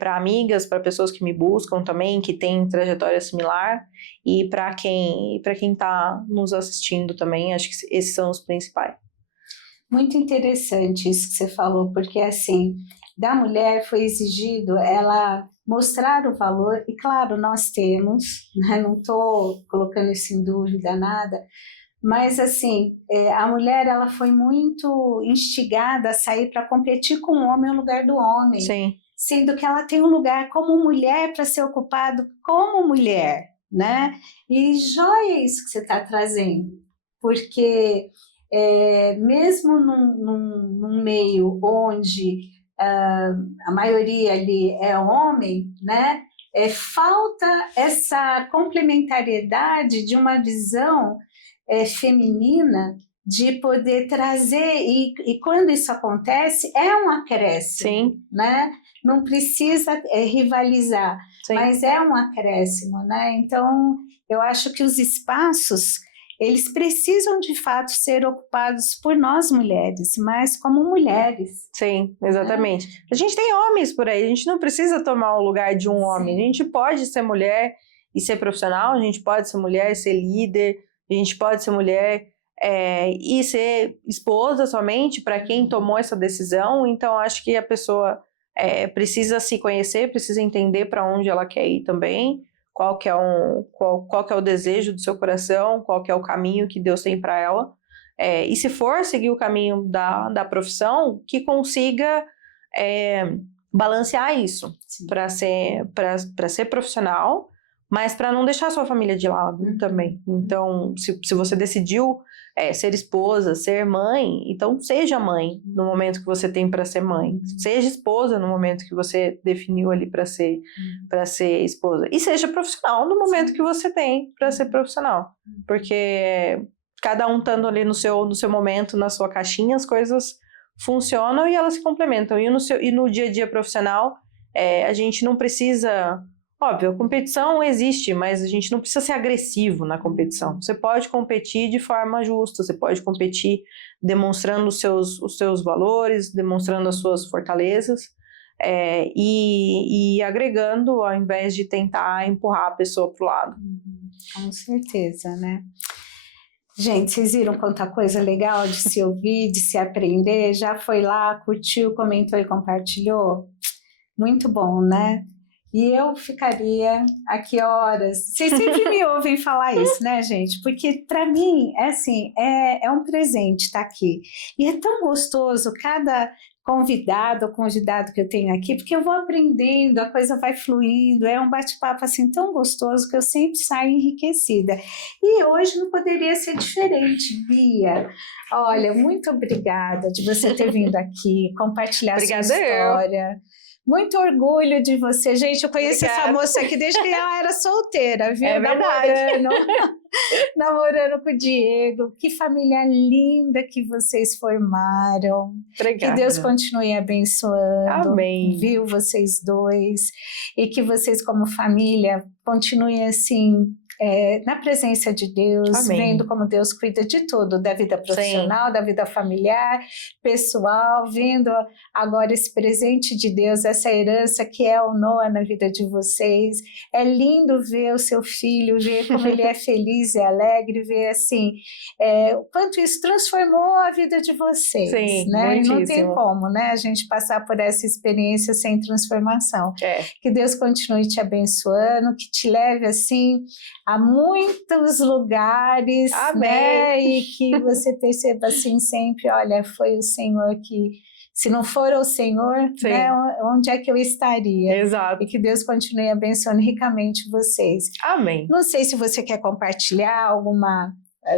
para amigas, para pessoas que me buscam também, que têm trajetória similar, e para quem está nos assistindo também. Acho que esses são os principais. Muito interessante isso que você falou, porque assim, da mulher foi exigido ela mostrar o valor, e claro, nós temos, né? Não estou colocando isso em dúvida, nada, mas assim, a mulher ela foi muito instigada a sair para competir com o homem no lugar do homem. Sim. Sendo que ela tem um lugar como mulher para ser ocupado como mulher, né? E joia isso que você está trazendo, porque mesmo num meio onde a maioria ali é homem, né? Falta essa complementariedade de uma visão feminina de poder trazer, e quando isso acontece, é um acréscimo, Sim. né? Não precisa rivalizar, Sim. mas é um acréscimo, né? Então, eu acho que os espaços, eles precisam de fato ser ocupados por nós mulheres, mas como mulheres. Sim, exatamente. A gente tem homens por aí, a gente não precisa tomar o lugar de um homem, a gente pode ser mulher e ser profissional, a gente pode ser mulher e ser líder, a gente pode ser mulher e ser esposa somente para quem tomou essa decisão. Então acho que a pessoa precisa se conhecer, precisa entender para onde ela quer ir também, qual que é o desejo do seu coração, qual que é o caminho que Deus tem para ela. E se for seguir o caminho da profissão, que consiga balancear isso para ser profissional, mas para não deixar a sua família de lado também. Então, se você decidiu ser esposa, ser mãe, então seja mãe no momento que você tem para ser mãe. Seja esposa no momento que você definiu ali para ser esposa. E seja profissional no momento que você tem para ser profissional. Porque cada um estando ali no seu momento, na sua caixinha, as coisas funcionam e elas se complementam. E no dia a dia profissional, a gente não precisa... Óbvio, a competição existe, mas a gente não precisa ser agressivo na competição. Você pode competir de forma justa, você pode competir demonstrando os seus valores, demonstrando as suas fortalezas e agregando ao invés de tentar empurrar a pessoa para o lado. Com certeza, né? Gente, vocês viram quanta coisa legal de se ouvir, de se aprender? Já foi lá, curtiu, comentou e compartilhou? Muito bom, né? E eu ficaria aqui horas. Vocês sempre me ouvem falar isso, né, gente? Porque para mim, assim, é um presente estar aqui. E é tão gostoso cada convidado ou convidado que eu tenho aqui, porque eu vou aprendendo, a coisa vai fluindo, é um bate-papo assim tão gostoso que eu sempre saio enriquecida. E hoje não poderia ser diferente, Bia. Olha, muito obrigada de você ter vindo aqui, compartilhar sua história. Muito orgulho de você. Gente, eu conheço essa moça aqui desde que ela era solteira, viu? É verdade. Namorando com o Diego. Que família linda que vocês formaram. Obrigada. Que Deus continue abençoando. Amém. Viu vocês dois. E que vocês, como família, continuem assim... na presença de Deus, Amém. Vendo como Deus cuida de tudo, da vida profissional, da vida familiar, pessoal, vendo agora esse presente de Deus, essa herança que é o Noah na vida de vocês. É lindo ver o seu filho, ver como ele é feliz e alegre, ver assim, o quanto isso transformou a vida de vocês. Sim, né? muitíssimo. Não tem como, né, a gente passar por essa experiência sem transformação. Que Deus continue te abençoando, que te leve assim a muitos lugares, né? E que você perceba assim sempre, olha, foi o Senhor que, se não for o Senhor, né, onde é que eu estaria? Exato. E que Deus continue abençoando ricamente vocês. Amém. Não sei se você quer compartilhar alguma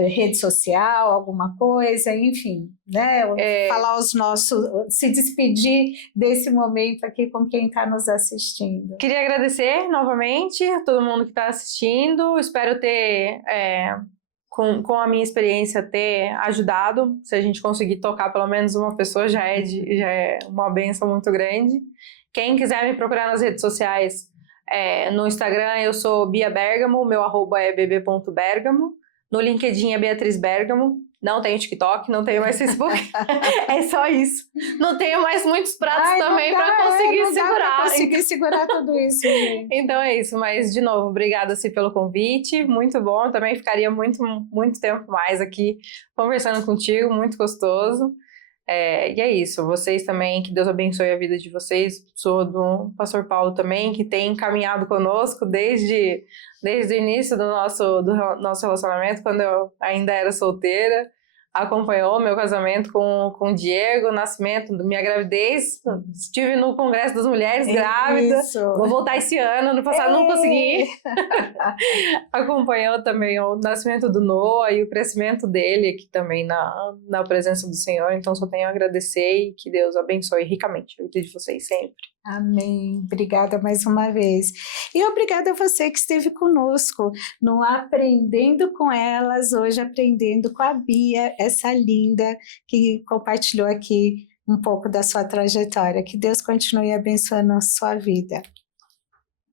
rede social, alguma coisa, enfim, né? Falar os nossos, se despedir desse momento aqui com quem está nos assistindo. Queria agradecer novamente a todo mundo que está assistindo. Espero ter, com a minha experiência, ter ajudado. Se a gente conseguir tocar pelo menos uma pessoa, já é uma bênção muito grande. Quem quiser me procurar nas redes sociais, no Instagram eu sou Bia Bergamo, meu @ é bb.bergamo. No LinkedIn é Beatriz Bergamo. Não tenho TikTok, não tenho mais Facebook. É só isso. Não tenho mais muitos pratos também para conseguir segurar. Dá pra conseguir segurar tudo isso, gente. Então é isso. Mas, de novo, obrigada assim, pelo convite. Muito bom. Eu também ficaria muito, muito tempo mais aqui conversando contigo. Muito gostoso. E é isso. Vocês também, que Deus abençoe a vida de vocês. Sou do Pastor Paulo também, que tem caminhado conosco desde o início do nosso relacionamento, quando eu ainda era solteira. Acompanhou meu casamento com o Diego, o nascimento, minha gravidez. Estive no Congresso das Mulheres grávida. Vou voltar esse ano, no passado não consegui. Acompanhou também o nascimento do Noah e o crescimento dele aqui também na presença do Senhor. Então só tenho a agradecer e que Deus abençoe ricamente a vida de vocês sempre. Amém. Obrigada mais uma vez. E obrigada a você que esteve conosco no Aprendendo com Elas, hoje aprendendo com a Bia, essa linda que compartilhou aqui um pouco da sua trajetória. Que Deus continue abençoando a sua vida.